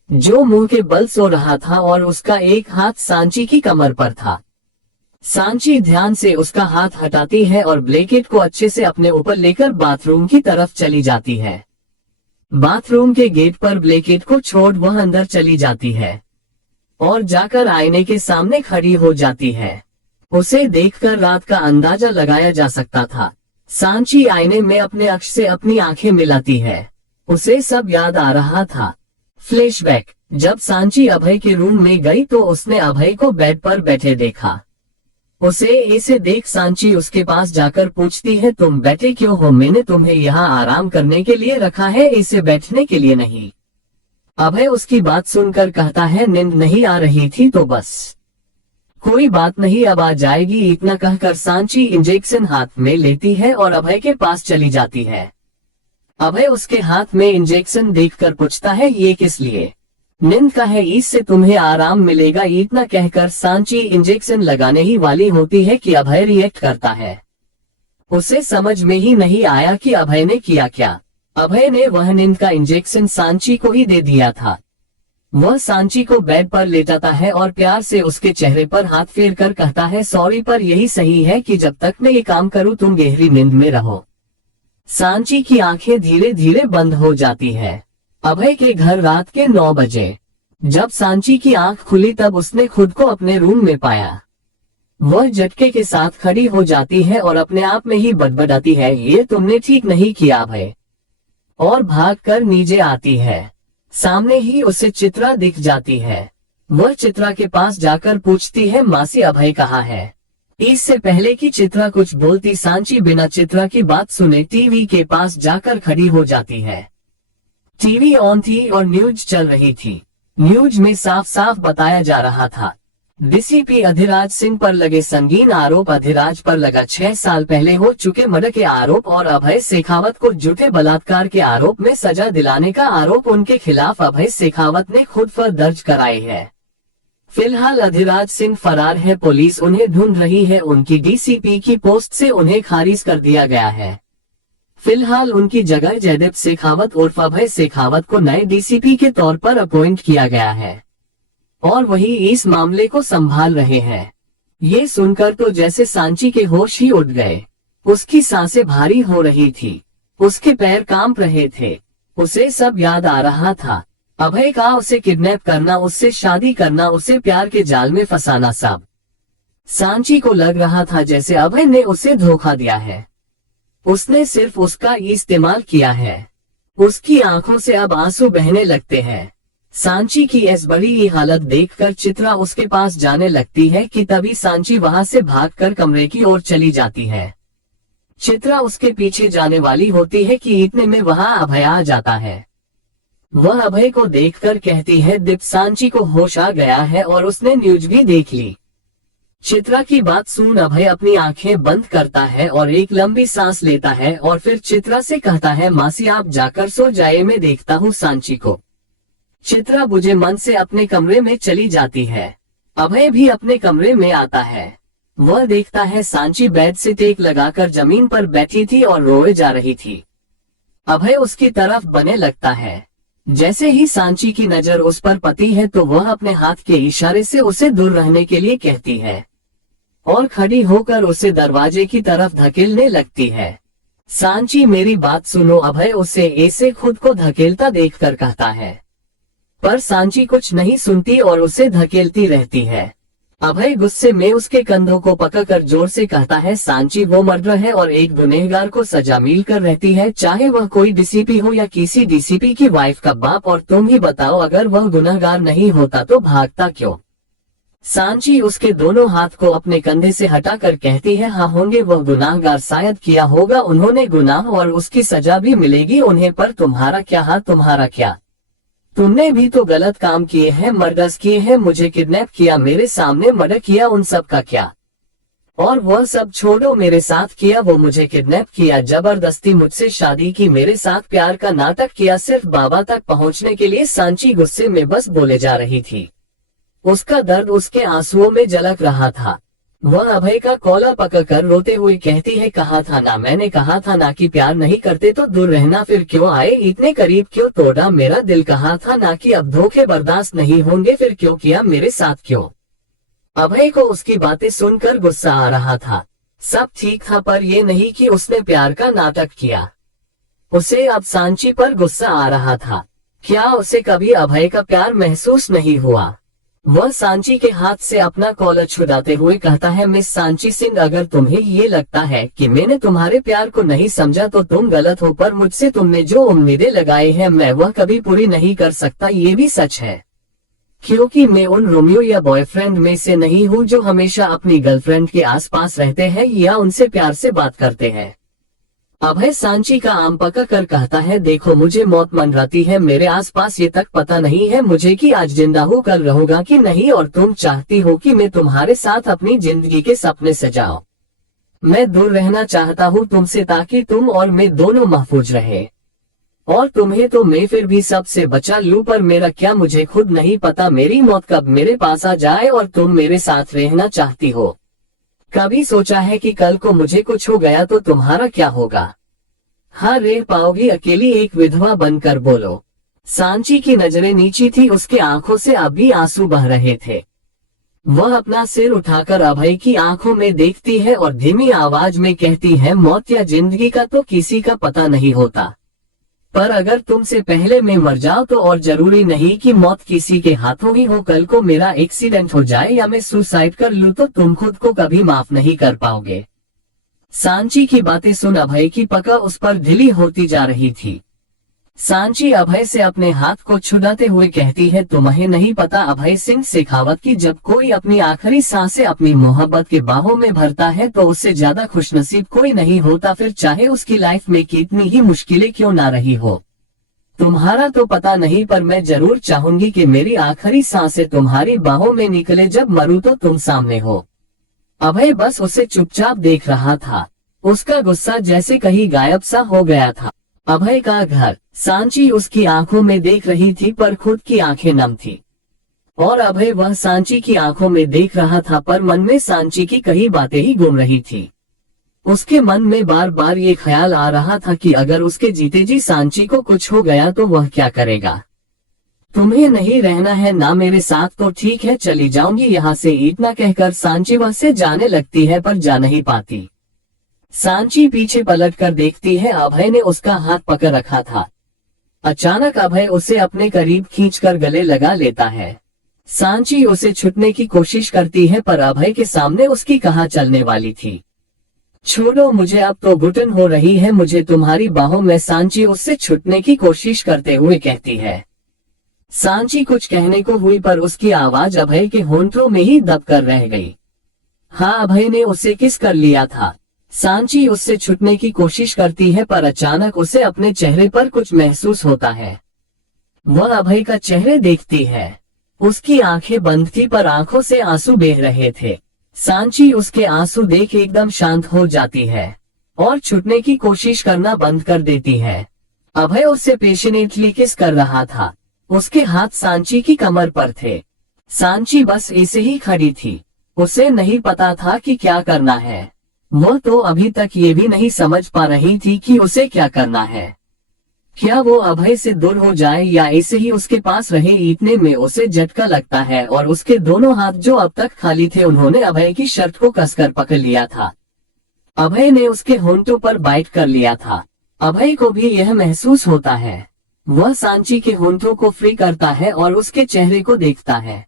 जो मुंह के बल सो रहा था और उसका एक हाथ सांची की कमर पर था। सांची ध्यान से उसका हाथ हटाती है और ब्लैंकेट को अच्छे से अपने ऊपर लेकर बाथरूम की तरफ चली जाती है। बाथरूम के गेट पर ब्लैंकेट को छोड़ वह अंदर चली जाती है और जाकर आईने के सामने खड़ी हो जाती है। उसे देखकर रात का अंदाजा लगाया जा सकता था। सांची आईने में अपने अक्ष से अपनी आंखें मिलाती है। उसे सब याद आ रहा था। फ्लैशबैक। जब सांची अभय के रूम में गई तो उसने अभय को बेड पर बैठे देखा। उसे ऐसे देख सांची उसके पास जाकर पूछती है, तुम बैठे क्यों हो? मैंने तुम्हें यहाँ आराम करने के लिए रखा है, इसे बैठने के लिए नहीं। अभय उसकी बात सुनकर कहता है, नींद नहीं आ रही थी तो बस। कोई बात नहीं, अब आ जाएगी। इतना कहकर सांची इंजेक्शन हाथ में लेती है और अभय के पास चली जाती है। अभय उसके हाथ में इंजेक्शन देखकर पूछता है, ये किस लिए? नींद का है, इससे तुम्हें आराम मिलेगा। इतना कहकर सांची इंजेक्शन लगाने ही वाली होती है कि अभय रिएक्ट करता है। उसे समझ में ही नहीं आया कि अभय ने किया क्या। अभय ने वह नींद का इंजेक्शन सांची को ही दे दिया था। वह सांची को बेड पर लेटाता है और प्यार से उसके चेहरे पर हाथ फेर कर कहता है, सॉरी पर यही सही है कि जब तक मैं ये काम करूं तुम गहरी नींद में रहो। सांची की आंखें धीरे धीरे बंद हो जाती है। अभय के घर रात के 9 बजे। जब सांची की आंख खुली तब उसने खुद को अपने रूम में पाया। वह झटके के साथ खड़ी हो जाती है और अपने आप में ही बड़बड़ाती है, ये तुमने ठीक नहीं किया अभय, और भागकर नीचे आती है। सामने ही उसे चित्रा दिख जाती है। वह चित्रा के पास जाकर पूछती है, मासी अभय कहाँ है। इससे पहले कि चित्रा कुछ बोलती, सांची बिना चित्रा की बात सुने टीवी के पास जाकर खड़ी हो जाती है। टीवी ऑन थी और न्यूज चल रही थी। न्यूज में साफ साफ बताया जा रहा था, डीसीपी अधिराज सिंह पर लगे संगीन आरोप। अधिराज पर लगा 6 साल पहले हो चुके मर्डर के आरोप और अभय शेखावत को झूठे बलात्कार के आरोप में सजा दिलाने का आरोप उनके खिलाफ अभय शेखावत ने खुद पर दर्ज कराई है। फिलहाल अधिराज सिंह फरार है, पुलिस उन्हें ढूंढ रही है। उनकी डीसीपी की पोस्ट से उन्हें खारिज कर दिया गया है। फिलहाल उनकी जगह जयदीप शेखावत उर्फ अभय शेखावत को नए डीसीपी के तौर पर अपॉइंट किया गया है और वही इस मामले को संभाल रहे हैं। ये सुनकर तो जैसे सांची के होश ही उड़ गए। उसकी सांसें भारी हो रही थी, उसके पैर कांप रहे थे। उसे सब याद आ रहा था, अभय का उसे किडनैप करना, उससे शादी करना, उसे प्यार के जाल में फंसाना। सब सांची को लग रहा था जैसे अभय ने उसे धोखा दिया है, उसने सिर्फ उसका इस्तेमाल किया है। उसकी आंखों से अब आंसू बहने लगते हैं। सांची की इस बड़ी हालत देखकर चित्रा उसके पास जाने लगती है कि तभी सांची वहां से भागकर कमरे की ओर चली जाती है। चित्रा उसके पीछे जाने वाली होती है कि इतने में वहां अभय आ जाता है। वह अभय को देखकर कहती है, दीप सांची को होश आ गया है और उसने न्यूज भी देख ली। चित्रा की बात सुन अभय अपनी आंखें बंद करता है और एक लंबी सांस लेता है और फिर चित्रा से कहता है, मासी आप जाकर सो जाए, मैं देखता हूँ सांची को। चित्रा बुझे मन से अपने कमरे में चली जाती है। अभय भी अपने कमरे में आता है। वह देखता है सांची बेड से टेक लगाकर जमीन पर बैठी थी और रोए जा रही थी। अभय उसकी तरफ बढ़ने लगता है। जैसे ही सांची की नजर उस पर पड़ती है तो वह अपने हाथ के इशारे से उसे दूर रहने के लिए कहती है और खड़ी होकर उसे दरवाजे की तरफ धकेलने लगती है। सांची मेरी बात सुनो, अभय उसे ऐसे खुद को धकेलता देखकर कहता है, पर सांची कुछ नहीं सुनती और उसे धकेलती रहती है। अभय गुस्से में उसके कंधों को पकड़कर जोर से कहता है, सांची वो मर्डर है और एक गुनहगार को सजा मिलकर रहती है, चाहे वह कोई डीसीपी हो या किसी डीसीपी की वाइफ का बाप। और तुम ही बताओ, अगर वह गुनहगार नहीं होता तो भागता क्यों। सांची उसके दोनों हाथ को अपने कंधे से हटाकर कहती है, हाँ होंगे वह गुनाहगार, शायद किया होगा उन्होंने गुनाह और उसकी सजा भी मिलेगी उन्हें, पर तुम्हारा क्या हाथ, तुम्हारा क्या। तुमने भी तो गलत काम किए हैं, मर्डर्स किए हैं, मुझे किडनैप किया, मेरे सामने मर्डर किया, उन सब का क्या। और वह सब छोड़ो, मेरे साथ किया, वो मुझे किडनैप किया, जबरदस्ती मुझसे शादी की, मेरे साथ प्यार का नाटक किया, सिर्फ बाबा तक पहुंचने के लिए। सांची गुस्से में बस बोले जा रही थी। उसका दर्द उसके आंसुओं में झलक रहा था। वह अभय का कॉलर पकड़कर रोते हुए कहती है, कहा था ना, मैंने कहा था ना कि प्यार नहीं करते तो दूर रहना, फिर क्यों आए, इतने करीब क्यों तोड़ा मेरा दिल, कहा था ना कि अब धोखे बर्दाश्त नहीं होंगे, फिर क्यों किया मेरे साथ, क्यों। अभय को उसकी बातें सुनकर गुस्सा आ रहा था। सब ठीक था, पर यह नहीं कि उसने प्यार का नाटक किया। उसे अब सांची पर गुस्सा आ रहा था। क्या उसे कभी अभय का प्यार महसूस नहीं हुआ। वह सांची के हाथ से अपना कॉलर छुड़ाते हुए कहता है, मिस सांची सिंह, अगर तुम्हें ये लगता है कि मैंने तुम्हारे प्यार को नहीं समझा तो तुम गलत हो, पर मुझसे तुमने जो उम्मीदें लगाई हैं मैं वह कभी पूरी नहीं कर सकता, ये भी सच है। क्योंकि मैं उन रोमियो या बॉयफ्रेंड में से नहीं हूँ जो हमेशा अपनी गर्लफ्रेंड के आसपास रहते हैं या उनसे प्यार से बात करते हैं। अभय सांची का आम पकड़ कर कहता है, देखो मुझे मौत मंडराती है, मेरे आसपास ये तक पता नहीं है मुझे कि आज जिंदा हूँ कल रहूंगा कि नहीं, और तुम चाहती हो कि मैं तुम्हारे साथ अपनी जिंदगी के सपने सजाऊं। मैं दूर रहना चाहता हूँ तुमसे ताकि तुम और मैं दोनों महफूज रहे, और तुम्हें तो मैं फिर भी सबसे बचा लूं, पर मेरा क्या मुझे खुद नहीं पता मेरी मौत कब मेरे पास आ जाए, और तुम मेरे साथ रहना चाहती हो। कभी सोचा है कि कल को मुझे कुछ हो गया तो तुम्हारा क्या होगा। हाँ रह पाओगी अकेली एक विधवा बनकर, बोलो। सांची की नजरें नीची थी, उसके आंखों से अभी आंसू बह रहे थे। वह अपना सिर उठाकर अभय की आंखों में देखती है और धीमी आवाज में कहती है, मौत या जिंदगी का तो किसी का पता नहीं होता, पर अगर तुमसे पहले मैं मर जाऊं तो, और जरूरी नहीं कि मौत किसी के हाथों ही हो, कल को मेरा एक्सीडेंट हो जाए या मैं सुसाइड कर लूं तो तुम खुद को कभी माफ नहीं कर पाओगे। सांची की बातें सुन अभय की पकड़ उस पर ढीली होती जा रही थी। सांची अभय से अपने हाथ को छुड़ाते हुए कहती है, तुम्हें नहीं पता अभय सिंह शेखावत की, जब कोई अपनी आखिरी सांसें अपनी मोहब्बत के बाहों में भरता है तो उससे ज्यादा खुशनसीब कोई नहीं होता, फिर चाहे उसकी लाइफ में कितनी ही मुश्किलें क्यों ना रही हो। तुम्हारा तो पता नहीं, पर मैं जरूर चाहूंगी कि मेरी आखिरी सांसें तुम्हारी बाहों में निकले, जब मरूं तो तुम सामने हो। अभय बस उसे चुपचाप देख रहा था। उसका गुस्सा जैसे कहीं गायब सा हो गया था। अभय का घर। सांची उसकी आंखों में देख रही थी पर खुद की आंखें नम थी, और अभय वह सांची की आंखों में देख रहा था, पर मन में सांची की कई बातें ही घूम रही थी। उसके मन में बार बार ये ख्याल आ रहा था कि अगर उसके जीते जी सांची को कुछ हो गया तो वह क्या करेगा। तुम्हें नहीं रहना है ना मेरे साथ तो ठीक है, चली जाऊंगी यहाँ से, इतना कहकर सांची वह से जाने लगती है पर जा नहीं पाती। सांची पीछे पलटकर देखती है, अभय ने उसका हाथ पकड़ रखा था। अचानक अभय उसे अपने करीब खींचकर गले लगा लेता है। सांची उसे छुटने की कोशिश करती है पर अभय के सामने उसकी कहाँ चलने वाली थी। छोड़ो मुझे, अब तो घुटन हो रही है मुझे तुम्हारी बाहों में, सांची उससे छुटने की कोशिश करते हुए कहती है। सांची कुछ कहने को हुई पर उसकी आवाज अभय के होंठों में ही दबकर रह गई। हाँ, अभय ने उसे किस कर लिया था। सांची उससे छुटने की कोशिश करती है पर अचानक उसे अपने चेहरे पर कुछ महसूस होता है। वह अभय का चेहरे देखती है। उसकी आंखें बंद थी पर आंखों से आंसू बह रहे थे। सांची उसके आंसू देख एकदम शांत हो जाती है और छुटने की कोशिश करना बंद कर देती है। अभय उससे पेशेंटली किस कर रहा था। उसके हाथ सांची की कमर पर थे। सांची बस ऐसे ही खड़ी थी। उसे नहीं पता था कि क्या करना है। वह तो अभी तक ये भी नहीं समझ पा रही थी कि उसे क्या करना है। क्या वो अभय से दूर हो जाए या ऐसे ही उसके पास रहे। इतने में उसे झटका लगता है और उसके दोनों हाथ जो अब तक खाली थे उन्होंने अभय की शर्ट को कसकर पकड़ लिया था। अभय ने उसके होंठों पर बाइट कर लिया था। अभय को भी यह महसूस होता है। वह सांची के होंठों को फ्री करता है और उसके चेहरे को देखता है।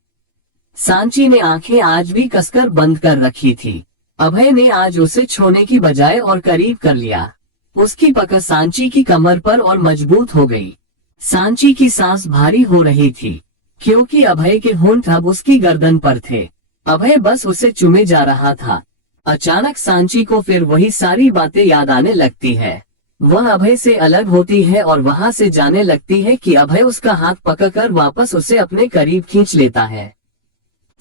सांची ने आंखें आज भी कसकर बंद कर रखी थी। अभय ने आज उसे छोड़ने की बजाय और करीब कर लिया। उसकी पकड़ सांची की कमर पर और मजबूत हो गई। सांची की सांस भारी हो रही थी क्योंकि अभय के होंठ अब उसकी गर्दन पर थे। अभय बस उसे चूमे जा रहा था। अचानक सांची को फिर वही सारी बातें याद आने लगती है। वह अभय से अलग होती है और वहां से जाने लगती है कि अभय उसका हाथ पकड़कर वापस उसे अपने करीब खींच लेता है।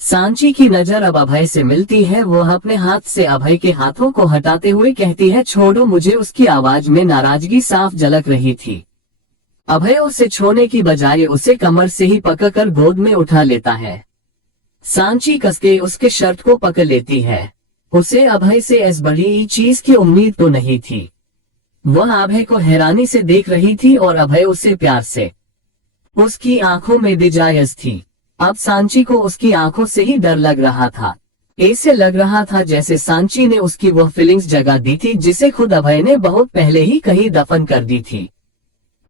सांची की नजर अब अभय से मिलती है। वह अपने हाथ से अभय के हाथों को हटाते हुए कहती है, छोड़ो मुझे। उसकी आवाज में नाराजगी साफ झलक रही थी। अभय उसे छोड़ने की बजाय उसे कमर से ही पकड़कर गोद में उठा लेता है। सांची कसके उसके शर्ट को पकड़ लेती है। उसे अभय से इस बड़ी चीज की उम्मीद तो नहीं थी। वह अभय को हैरानी से देख रही थी और अभय उसे प्यार से। उसकी आंखों में दिलजायज थी। अब सांची को उसकी आंखों से ही डर लग रहा था। ऐसे लग रहा था जैसे सांची ने उसकी वह फीलिंग्स जगा दी थी जिसे खुद अभय ने बहुत पहले ही कहीं दफन कर दी थी।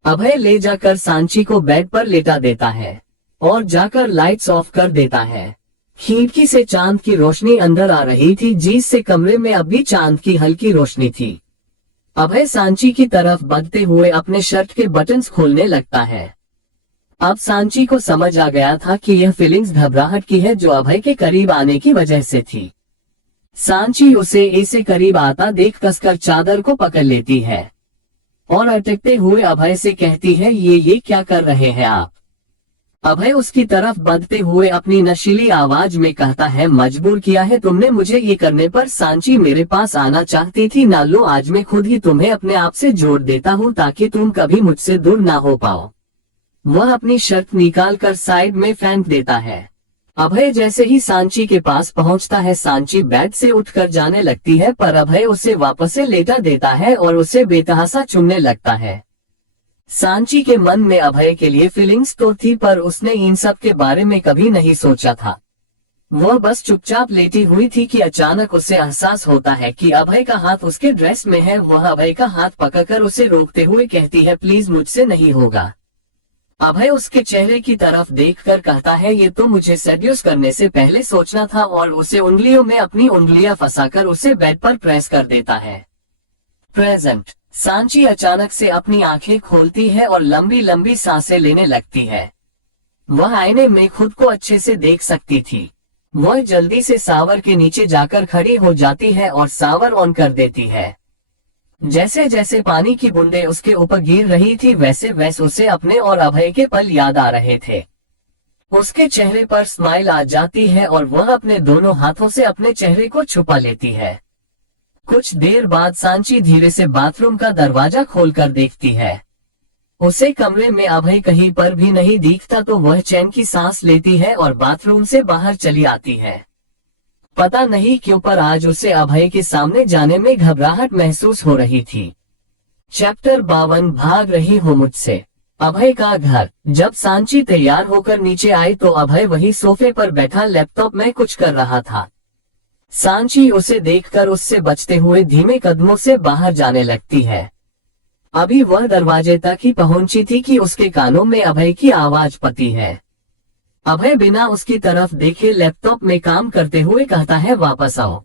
अभय ले जाकर सांची को बेड पर लेटा देता है और जाकर लाइट्स ऑफ कर देता है। खिड़की से चांद की रोशनी अंदर आ रही थी जिससे कमरे में अब भी चांद की हल्की रोशनी थी। अभय सांची की तरफ बढ़ते हुए अपने शर्ट के बटन्स खोलने लगता है। अब सांची को समझ आ गया था कि यह फीलिंग्स घबराहट की है जो अभय के करीब आने की वजह से थी। सांची उसे ऐसे करीब आता देख कसकर चादर को पकड़ लेती है और अटकते हुए अभय से कहती है, ये क्या कर रहे हैं आप। अभय उसकी तरफ बढ़ते हुए अपनी नशीली आवाज में कहता है, मजबूर किया है तुमने मुझे ये करने पर। सांची मेरे पास आना चाहती थी ना, लो आज मैं खुद ही तुम्हें अपने आप से जोड़ देता हूँ ताकि तुम कभी मुझसे दूर ना हो पाओ। वह अपनी शर्ट निकालकर साइड में फेंक देता है। अभय जैसे ही सांची के पास पहुंचता है, सांची बेड से उठकर जाने लगती है पर अभय उसे वापस से लेटा देता है और उसे बेतहासा चूमने लगता है। सांची के मन में अभय के लिए फीलिंग्स तो थी पर उसने इन सब के बारे में कभी नहीं सोचा था। वह बस चुपचाप लेटी हुई थी कि अचानक उसे एहसास होता है कि अभय का हाथ उसके ड्रेस में है। वह अभय का हाथ पकड़कर उसे रोकते हुए कहती है, प्लीज मुझसे नहीं होगा। अभय उसके चेहरे की तरफ देखकर कहता है, ये तो मुझे सेड्यूस करने से पहले सोचना था, और उसे उंगलियों में अपनी उंगलियां फंसाकर उसे बेड पर प्रेस कर देता है। प्रेजेंट सांची अचानक से अपनी आंखें खोलती है और लंबी लंबी सांसें लेने लगती है। वह आईने में खुद को अच्छे से देख सकती थी। वह जल्दी से शावर के नीचे जाकर खड़ी हो जाती है और शावर ऑन कर देती है। जैसे जैसे पानी की बूंदें उसके ऊपर गिर रही थी वैसे वैसे उसे अपने और अभय के पल याद आ रहे थे। उसके चेहरे पर स्माइल आ जाती है और वह अपने दोनों हाथों से अपने चेहरे को छुपा लेती है। कुछ देर बाद सांची धीरे से बाथरूम का दरवाजा खोलकर देखती है। उसे कमरे में अभय कहीं पर भी नहीं दिखता तो वह चैन की सांस लेती है और बाथरूम से बाहर चली आती है। पता नहीं क्यों पर आज उसे अभय के सामने जाने में घबराहट महसूस हो रही थी। चैप्टर 52 भाग रही हो मुझसे। अभय का घर। जब सांची तैयार होकर नीचे आई तो अभय वही सोफे पर बैठा लैपटॉप में कुछ कर रहा था। सांची उसे देखकर उससे बचते हुए धीमे कदमों से बाहर जाने लगती है। अभी वह दरवाजे तक ही पहुंची थी कि उसके कानों में अभय की आवाज पड़ती है। अभय बिना उसकी तरफ देखे लैपटॉप में काम करते हुए कहता है वापस आओ।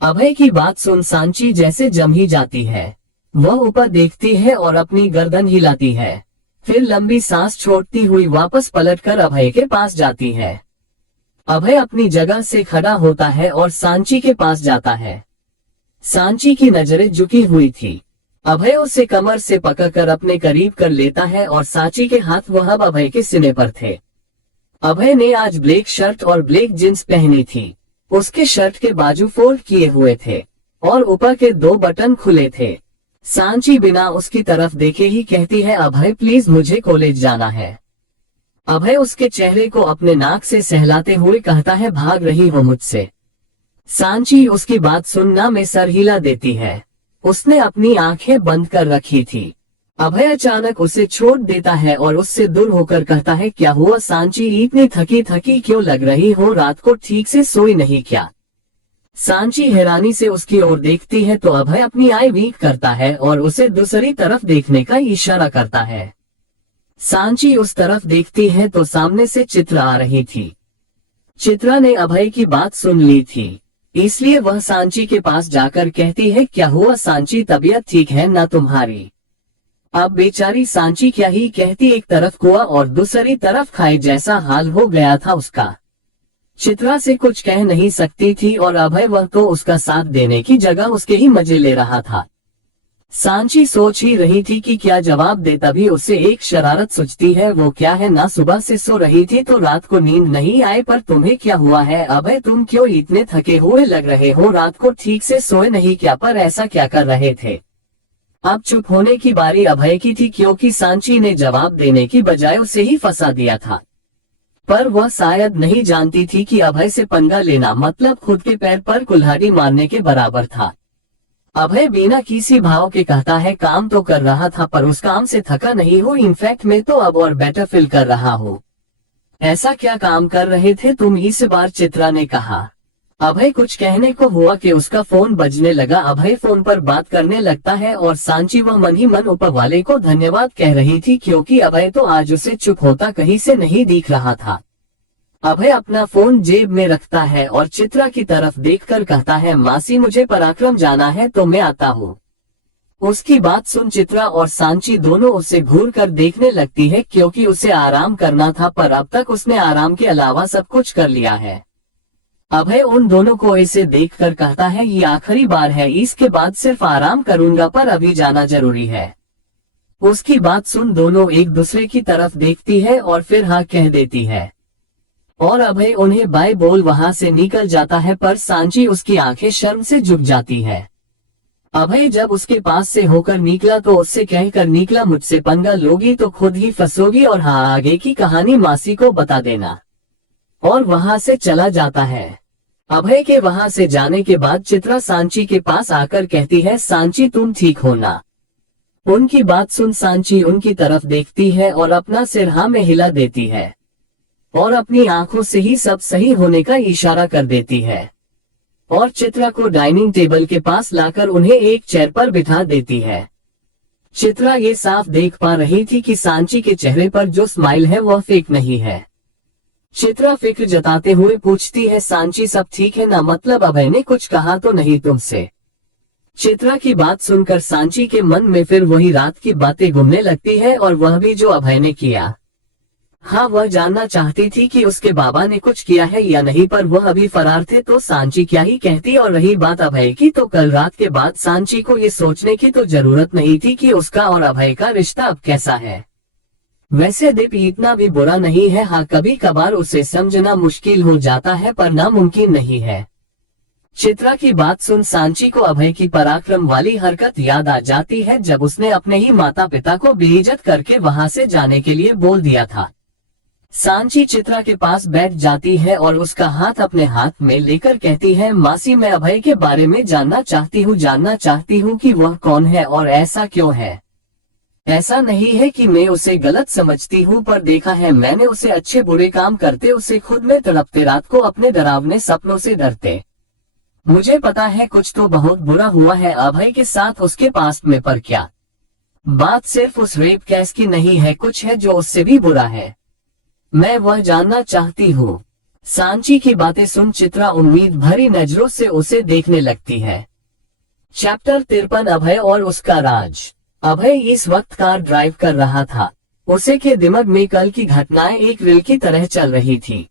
अभय की बात सुन सांची जैसे जम ही जाती है। वह ऊपर देखती है और अपनी गर्दन हिलाती है, फिर लंबी सांस छोड़ती हुई वापस पलटकर अभय के पास जाती है। अभय अपनी जगह से खड़ा होता है और सांची के पास जाता है। सांची की नजरें झुकी हुई थी। अभय उसे कमर से पकड़कर अपने करीब कर लेता है और सांची के हाथ वह अब अभय के सीने पर थे। अभय ने आज ब्लैक शर्ट और ब्लैक जींस पहनी थी। उसके शर्ट के बाजू फोल्ड किए हुए थे और ऊपर के 2 बटन खुले थे। सांची बिना उसकी तरफ देखे ही कहती है अभय प्लीज मुझे कॉलेज जाना है। अभय उसके चेहरे को अपने नाक से सहलाते हुए कहता है भाग रही हो मुझसे। सांची उसकी बात सुनना में सर हिला देती है। उसने अपनी आंखें बंद कर रखी थी। अभय अचानक उसे छोड़ देता है और उससे दूर होकर कहता है क्या हुआ सांची, इतनी थकी थकी क्यों लग रही हो, रात को ठीक से सोई नहीं क्या? सांची हैरानी से उसकी ओर देखती है तो अभय अपनी आई वीक करता है और उसे दूसरी तरफ देखने का इशारा करता है। सांची उस तरफ देखती है तो सामने से चित्रा आ रही थी। चित्रा ने अभय की बात सुन ली थी, इसलिए वह सांची के पास जाकर कहती है क्या हुआ सांची, तबीयत ठीक है ना तुम्हारी? अब बेचारी सांची क्या ही कहती, एक तरफ कुआं और दूसरी तरफ खाई जैसा हाल हो गया था उसका। चित्रा से कुछ कह नहीं सकती थी और अभय वह तो उसका साथ देने की जगह उसके ही मजे ले रहा था। सांची सोच ही रही थी कि क्या जवाब दे, तभी उसे एक शरारत सूझती है। वो क्या है ना, सुबह से सो रही थी तो रात को नींद नहीं आए, पर तुम्हें क्या हुआ है अभय, तुम क्यों इतने थके हुए लग रहे हो, रात को ठीक से सोए नहीं क्या? पर ऐसा क्या कर रहे थे? अब चुप होने की बारी अभय की थी, क्योंकि सांची ने जवाब देने की बजाय उसे ही फंसा दिया था। पर वह शायद नहीं जानती थी कि अभय से पंगा लेना मतलब खुद के पैर पर कुल्हाड़ी मारने के बराबर था। अभय बिना किसी भाव के कहता है काम तो कर रहा था पर उस काम से थका नहीं हूँ, इनफैक्ट मैं तो अब और बेटर फील कर रहा हूँ। ऐसा क्या काम कर रहे थे तुम इस बार? चित्रा ने कहा। अभय कुछ कहने को हुआ कि उसका फोन बजने लगा। अभय फोन पर बात करने लगता है और सांची वह मन ही मन ऊपर वाले को धन्यवाद कह रही थी, क्योंकि अभय तो आज उसे चुप होता कहीं से नहीं दिख रहा था। अभय अपना फोन जेब में रखता है और चित्रा की तरफ देखकर कहता है मासी मुझे पराक्रम जाना है तो मैं आता हूँ। उसकी बात सुन चित्रा और सांची दोनों उसे घूर कर देखने लगती है, क्योंकि उसे आराम करना था पर अब तक उसने आराम के अलावा सब कुछ कर लिया है। अभय उन दोनों को ऐसे देखकर कहता है ये आखिरी बार है, इसके बाद सिर्फ आराम करूंगा पर अभी जाना जरूरी है। उसकी बात सुन दोनों एक दूसरे की तरफ देखती है और फिर हाँ कह देती है और अभय उन्हें बाय बोल वहां से निकल जाता है, पर सांची उसकी आंखें शर्म से झुक जाती है। अभय जब उसके पास से होकर निकला तो उससे कहकर निकला मुझसे पंगा लोगी तो खुद ही फंसोगी और हाँ आगे की कहानी मासी को बता देना, और वहां से चला जाता है। अभय के वहां से जाने के बाद चित्रा सांची के पास आकर कहती है सांची तुम ठीक हो ना? उनकी बात सुन सांची उनकी तरफ देखती है और अपना सिर हाँ में हिला देती है और अपनी आंखों से ही सब सही होने का इशारा कर देती है और चित्रा को डाइनिंग टेबल के पास लाकर उन्हें एक चेयर पर बिठा देती है। चित्रा ये साफ देख पा रही थी कि सांची के चेहरे पर जो स्माइल है वह फेक नहीं है। चित्रा फिक्र जताते हुए पूछती है सांची सब ठीक है ना, मतलब अभय ने कुछ कहा तो नहीं तुमसे? चित्रा की बात सुनकर सांची के मन में फिर वही रात की बातें घूमने लगती है और वह भी जो अभय ने किया। हाँ, वह जानना चाहती थी कि उसके बाबा ने कुछ किया है या नहीं, पर वह अभी फरार थे तो सांची क्या ही कहती। और रही बात अभय की, तो कल रात के बाद सांची को ये सोचने की तो जरूरत नहीं थी कि उसका और अभय का रिश्ता अब कैसा है। वैसे दीप इतना भी बुरा नहीं है। हाँ, कभी कभार उसे समझना मुश्किल हो जाता है पर नामुमकिन नहीं है। चित्रा की बात सुन सांची को अभय की पराक्रम वाली हरकत याद आ जाती है, जब उसने अपने ही माता पिता को बेइज्जत करके वहां से जाने के लिए बोल दिया था। सांची चित्रा के पास बैठ जाती है और उसका हाथ अपने हाथ में लेकर कहती है, मासी मैं अभय के बारे में जानना चाहती हूँ कि वह कौन है और ऐसा क्यों है। ऐसा नहीं है कि मैं उसे गलत समझती हूँ, पर देखा है मैंने उसे अच्छे बुरे काम करते, उसे खुद में तड़पते, रात को अपने डरावने सपनों से डरते। मुझे पता है कुछ तो बहुत बुरा हुआ है अभय के साथ उसके पास में, पर क्या बात सिर्फ उस रेप केस की नहीं है, कुछ है जो उससे भी बुरा है। मैं वह जानना चाहती हूँ। सांची की बातें सुन चित्रा उम्मीद भरी नजरों से उसे देखने लगती है। चैप्टर 53 अभय और उसका राज। अभय इस वक्त कार ड्राइव कर रहा था। उसे के दिमाग में कल की घटनाएं एक रील की तरह चल रही थी।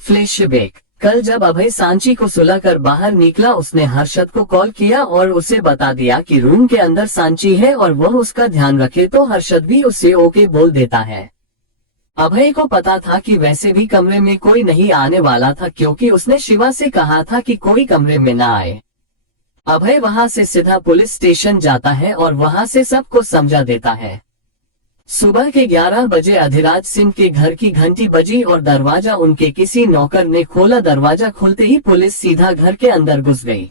फ्लैशबैक। कल जब अभय सांची को सुलाकर बाहर निकला, उसने हर्षद को कॉल किया और उसे बता दिया कि रूम के अंदर सांची है और वह उसका ध्यान रखे, तो हर्षद भी उसे ओके बोल देता है। अभय को पता था कि वैसे भी कमरे में कोई नहीं आने वाला था, क्योंकि उसने शिवा से कहा था कि कोई कमरे में ना आए। अभय वहां से सीधा पुलिस स्टेशन जाता है और वहां से सबको समझा देता है। सुबह के 11 बजे अधिराज सिंह के घर की घंटी बजी और दरवाजा उनके किसी नौकर ने खोला। दरवाजा खुलते ही पुलिस सीधा घर के अंदर घुस गई।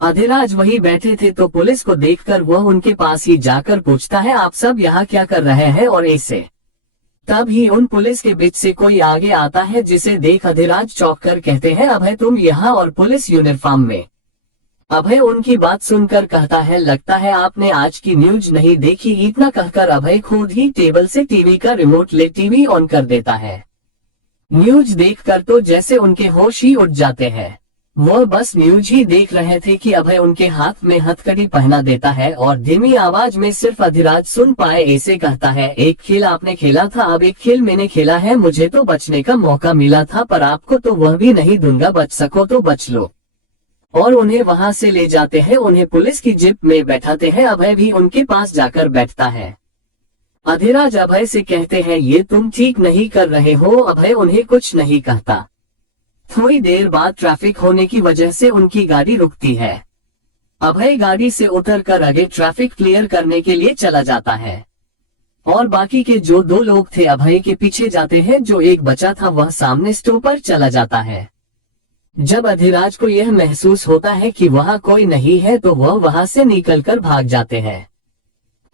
अधिराज वहीं बैठे थे तो पुलिस को देखकर वह उनके पास ही जाकर पूछता है, आप सब यहाँ क्या कर रहे हैं और ऐसे। तब ही उन पुलिस के बीच से कोई आगे आता है, जिसे देख अधिराज चौंक कर कहते हैं, अभय तुम यहाँ और पुलिस यूनिफॉर्म में। अभय उनकी बात सुनकर कहता है, लगता है आपने आज की न्यूज नहीं देखी। इतना कहकर अभय खुद ही टेबल से टीवी का रिमोट ले टीवी ऑन कर देता है। न्यूज देखकर तो जैसे उनके होश ही उड़ जाते हैं। वह बस न्यूज ही देख रहे थे कि अभय उनके हाथ में हथकड़ी पहना देता है और धीमी आवाज में सिर्फ अधिराज सुन पाए ऐसे कहता है, एक खेल आपने खेला था, अब एक खेल मैंने खेला है। मुझे तो बचने का मौका मिला था, पर आपको तो वह भी नहीं दूंगा। बच सको तो बच लो। और उन्हें वहां से ले जाते हैं, उन्हें पुलिस की जीप में बैठाते हैं। अभय भी उनके पास जाकर बैठता है। अधिराज अभय से कहते हैं, ये तुम ठीक नहीं कर रहे हो। अभय उन्हें कुछ नहीं कहता। थोड़ी देर बाद ट्रैफिक होने की वजह से उनकी गाड़ी रुकती है। अभय गाड़ी से उतरकर आगे ट्रैफिक क्लियर करने के लिए चला जाता है और बाकी के जो 2 लोग थे अभय के पीछे जाते हैं। जो एक बचा था वह सामने स्टॉप पर चला जाता है। जब अधिराज को यह महसूस होता है कि वहां कोई नहीं है तो वह वहां से निकलकर भाग जाते हैं।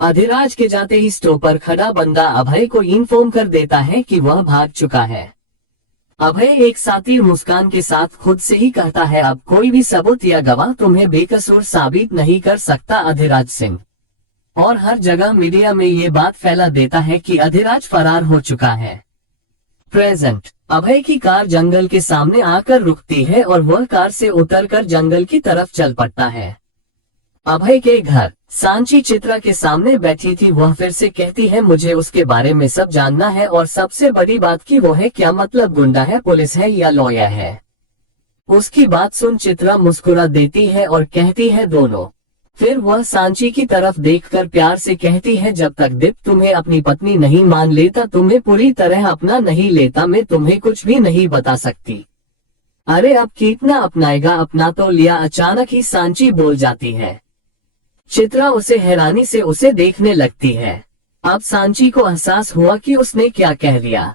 अधिराज के जाते ही स्टॉप पर खड़ा बंदा अभय को इन्फॉर्म कर देता है कि वह भाग चुका है। अभय एक सातिर मुस्कान के साथ खुद से ही कहता है, अब कोई भी सबूत या गवाह तुम्हें बेकसूर साबित नहीं कर सकता अधिराज सिंह। और हर जगह मीडिया में ये बात फैला देता है कि अधिराज फरार हो चुका है। प्रेजेंट। अभय की कार जंगल के सामने आकर रुकती है और वह कार से उतरकर जंगल की तरफ चल पड़ता है। अभय के घर। सांची चित्रा के सामने बैठी थी। वह फिर से कहती है, मुझे उसके बारे में सब जानना है और सबसे बड़ी बात की वो है, क्या मतलब गुंडा है, पुलिस है या लॉयर है। उसकी बात सुन चित्रा मुस्कुरा देती है और कहती है, दोनों। फिर वह सांची की तरफ देखकर प्यार से कहती है, जब तक दीप तुम्हें अपनी पत्नी नहीं मान लेता, तुम्हें पूरी तरह अपना नहीं लेता, मैं तुम्हें कुछ भी नहीं बता सकती। अरे अब कितना अपनाएगा, अपना तो लिया। अचानक ही सांची बोल जाती है। चित्रा उसे हैरानी से उसे देखने लगती है। अब सांची को एहसास हुआ कि उसने क्या कह दिया।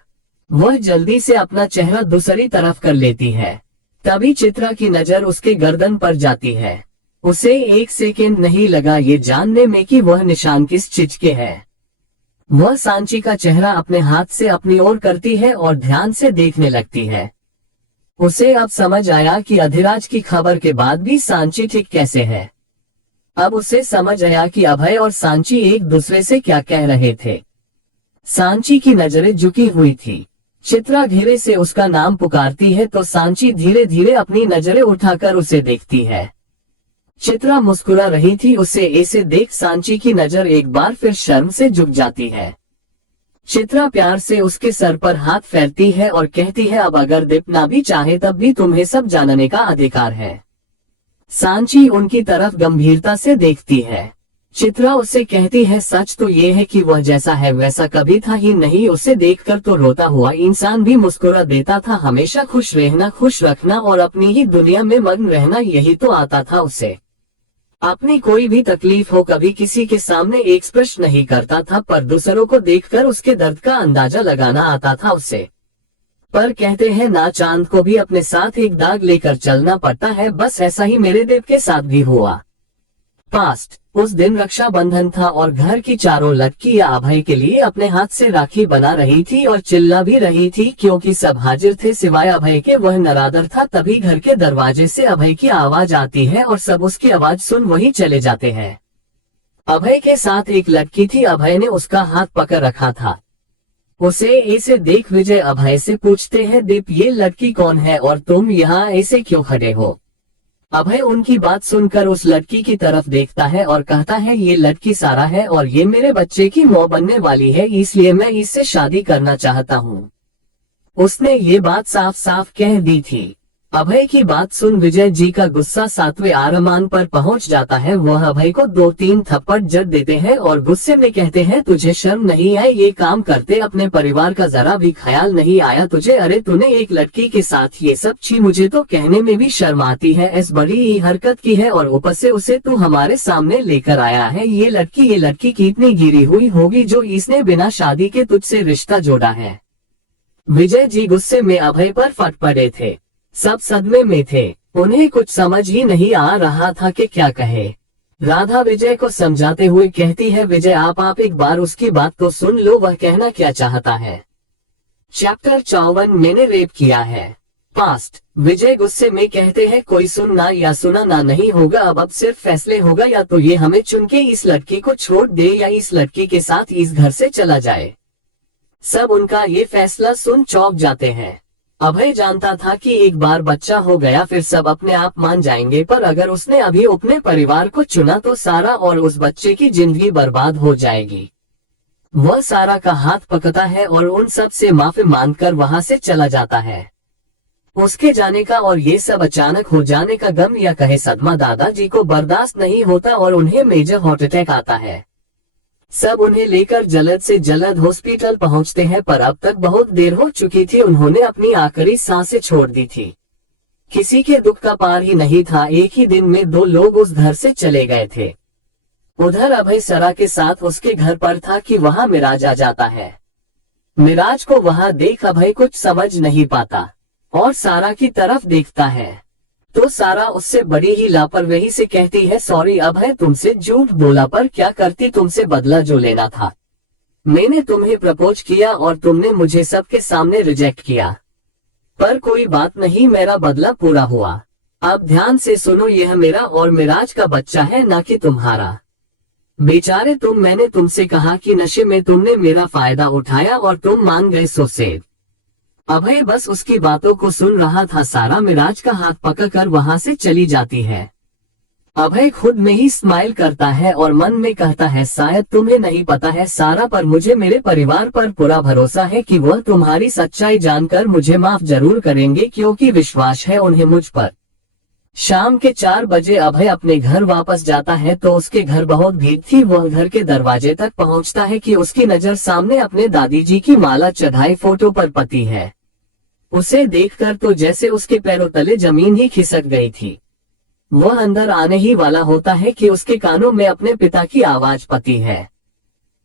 वह जल्दी से अपना चेहरा दूसरी तरफ कर लेती है। तभी चित्रा की नजर उसके गर्दन पर जाती है। उसे 1 सेकेंड नहीं लगा ये जानने में कि वह निशान किस चीज के है। वह सांची का चेहरा अपने हाथ से अपनी ओर करती है और ध्यान से देखने लगती है। उसे अब समझ आया कि अधिराज की खबर के बाद भी सांची ठीक कैसे है। अब उसे समझ आया कि अभय और सांची एक दूसरे से क्या कह रहे थे। सांची की नजरें झुकी हुई थी। चित्रा धीरे से उसका नाम पुकारती है तो सांची धीरे धीरे अपनी नजरें उठाकर उसे देखती है। चित्रा मुस्कुरा रही थी। उसे ऐसे देख सांची की नजर एक बार फिर शर्म से झुक जाती है। चित्रा प्यार से उसके सर पर हाथ फेरती है और कहती है, अब अगर दीप ना भी चाहे तब भी तुम्हें सब जानने का अधिकार है। सांची उनकी तरफ गंभीरता से देखती है। चित्रा उससे कहती है, सच तो ये है कि वह जैसा है वैसा कभी था ही नहीं। उसे देखकर तो रोता हुआ इंसान भी मुस्कुरा देता था। हमेशा खुश रहना, खुश रखना और अपनी ही दुनिया में मग्न रहना, यही तो आता था उसे। अपनी कोई भी तकलीफ हो कभी किसी के सामने एक्सप्रेस नहीं करता था, पर दूसरों को देखकर उसके दर्द का अंदाजा लगाना आता था उसे। पर कहते हैं ना, चांद को भी अपने साथ एक दाग लेकर चलना पड़ता है। बस ऐसा ही मेरे देव के साथ भी हुआ। पास्ट। उस दिन रक्षाबंधन था और घर की चारों लड़कियां अभय के लिए अपने हाथ से राखी बना रही थी और चिल्ला भी रही थी, क्योंकि सब हाजिर थे सिवाय अभय के। वह नरादर था। तभी घर के दरवाजे से अभय की आवाज आती है और सब उसकी आवाज सुन वहीं चले जाते हैं। अभय के साथ एक लड़की थी। अभय ने उसका हाथ पकड़ रखा था। उसे ऐसे देख विजय अभय से पूछते हैं, दीप ये लड़की कौन है और तुम यहाँ ऐसे क्यों खड़े हो? अभय उनकी बात सुनकर उस लड़की की तरफ देखता है और कहता है, ये लड़की सारा है और ये मेरे बच्चे की मां बनने वाली है, इसलिए मैं इससे शादी करना चाहता हूँ। उसने ये बात साफ साफ कह दी थी। अभय की बात सुन विजय जी का गुस्सा 7वें आसमान पर पहुंच जाता है। वह अभय को 2-3 थप्पड़ जड़ देते हैं और गुस्से में कहते हैं, तुझे शर्म नहीं आई ये काम करते? अपने परिवार का जरा भी ख्याल नहीं आया तुझे? अरे तूने एक लड़की के साथ ये सब, छी मुझे तो कहने में भी शर्म आती है। ऐसी बड़ी हरकत की है और ऊपर से उसे तू हमारे सामने लेकर आया है। ये लड़की कितनी गिरी हुई होगी जो इसने बिना शादी के तुझसे रिश्ता जोड़ा है। विजय जी गुस्से में अभय पर फट पड़े थे। सब सदमे में थे। उन्हें कुछ समझ ही नहीं आ रहा था कि क्या कहे। राधा विजय को समझाते हुए कहती है, विजय आप एक बार उसकी बात तो सुन लो, वह कहना क्या चाहता है। चैप्टर 54 मैंने रेप किया है। पास्ट। विजय गुस्से में कहते हैं, कोई सुनना या सुनाना नहीं होगा। अब सिर्फ फैसले होगा, या तो ये हमें चुन के इस लड़की को छोड़ दे या इस लड़की के साथ इस घर से चला जाए। सब उनका ये फैसला सुन चौंक जाते हैं। अभय जानता था कि एक बार बच्चा हो गया फिर सब अपने आप मान जाएंगे, पर अगर उसने अभी अपने परिवार को चुना तो सारा और उस बच्चे की जिंदगी बर्बाद हो जाएगी। वह सारा का हाथ पकड़ता है और उन सब से माफी मांगकर वहां से चला जाता है। उसके जाने का और ये सब अचानक हो जाने का गम या कहे सदमा दादाजी को बर्दाश्त नहीं होता और उन्हें मेजर हार्ट अटैक आता है। सब उन्हें लेकर जल्द से जल्द हॉस्पिटल पहुंचते हैं, पर अब तक बहुत देर हो चुकी थी। उन्होंने अपनी आखिरी सांसें छोड़ दी थी। किसी के दुख का पार ही नहीं था। एक ही दिन में 2 लोग उस घर से चले गए थे। उधर अभय सरा के साथ उसके घर पर था कि वहां मिराज आ जाता है। मिराज को वहां देख अभय कुछ समझ नहीं पाता और सारा की तरफ देखता है तो सारा उससे बड़ी ही लापरवाही से कहती है, सॉरी अभय तुमसे झूठ बोला, पर क्या करती, तुमसे बदला जो लेना था। मैंने तुम्हें प्रपोज किया और तुमने मुझे सबके सामने रिजेक्ट किया, पर कोई बात नहीं, मेरा बदला पूरा हुआ। अब ध्यान से सुनो, यह मेरा और मिराज का बच्चा है, ना कि तुम्हारा। बेचारे तुम, मैंने तुमसे कहा कि नशे में तुमने मेरा फायदा उठाया और तुम मान गए, सो सेव। अभय बस उसकी बातों को सुन रहा था। सारा मिराज का हाथ पकड़कर वहां से चली जाती है। अभय खुद में ही स्माइल करता है और मन में कहता है, शायद तुम्हें नहीं पता है सारा, पर मुझे मेरे परिवार पर पूरा भरोसा है कि वह तुम्हारी सच्चाई जानकर मुझे माफ जरूर करेंगे, क्योंकि विश्वास है उन्हें मुझ पर। शाम के 4 बजे अभय अपने घर वापस जाता है तो उसके घर बहुत भीड़ थी। वह घर के दरवाजे तक पहुंचता है कि उसकी नजर सामने अपने दादी जी की माला चढ़ाई फोटो पर पड़ती है। उसे देखकर तो जैसे उसके पैरों तले जमीन ही खिसक गई थी। वह अंदर आने ही वाला होता है कि उसके कानों में अपने पिता की आवाज पड़ती है।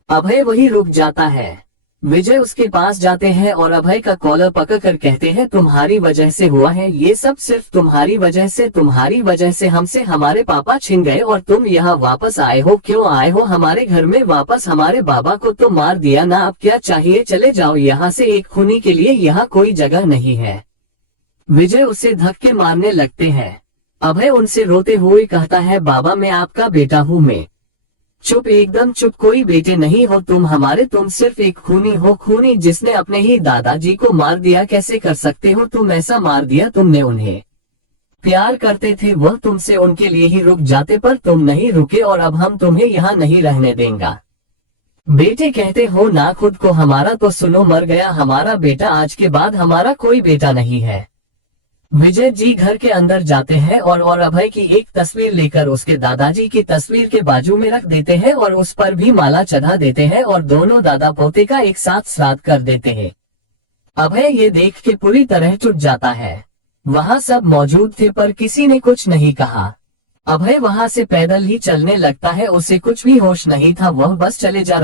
अभय वही रुक जाता है। विजय उसके पास जाते हैं और अभय का कॉलर पकड़कर कहते हैं, तुम्हारी वजह से हुआ है ये सब, सिर्फ तुम्हारी वजह से हमसे हमारे पापा छिन गए और तुम यहाँ वापस आए हो। क्यों आए हो हमारे घर में वापस? हमारे बाबा को तो मार दिया ना, अब क्या चाहिए? चले जाओ यहाँ से, एक खूनी के लिए यहाँ कोई जगह नहीं है। विजय उसे धक्के मारने लगते हैं। अभय उनसे रोते हुए कहता है, बाबा मैं आपका बेटा हूँ। मैं चुप, एकदम चुप, कोई बेटे नहीं हो तुम हमारे, तुम सिर्फ एक खूनी हो, खूनी जिसने अपने ही दादाजी को मार दिया। कैसे कर सकते हो तुम ऐसा? मार दिया तुमने उन्हें? प्यार करते थे वह तुमसे, उनके लिए ही रुक जाते पर तुम नहीं रुके और अब हम तुम्हें यहाँ नहीं रहने देंगे। बेटे कहते हो ना खुद को हमारा, तो सुनो मर गया हमारा बेटा, आज के बाद हमारा कोई बेटा नहीं है। विजय जी घर के अंदर जाते हैं और अभय की एक तस्वीर लेकर उसके दादाजी की तस्वीर के बाजू में रख देते हैं और उस पर भी माला चढ़ा देते हैं और दोनों दादा पोते का एक साथ श्राद्ध कर देते हैं। अभय ये देख के पूरी तरह टूट जाता है। वहाँ सब मौजूद थे पर किसी ने कुछ नहीं कहा। अभय वहाँ से पैदल ही चलने लगता है, उसे कुछ भी होश नहीं था, वह बस चले जा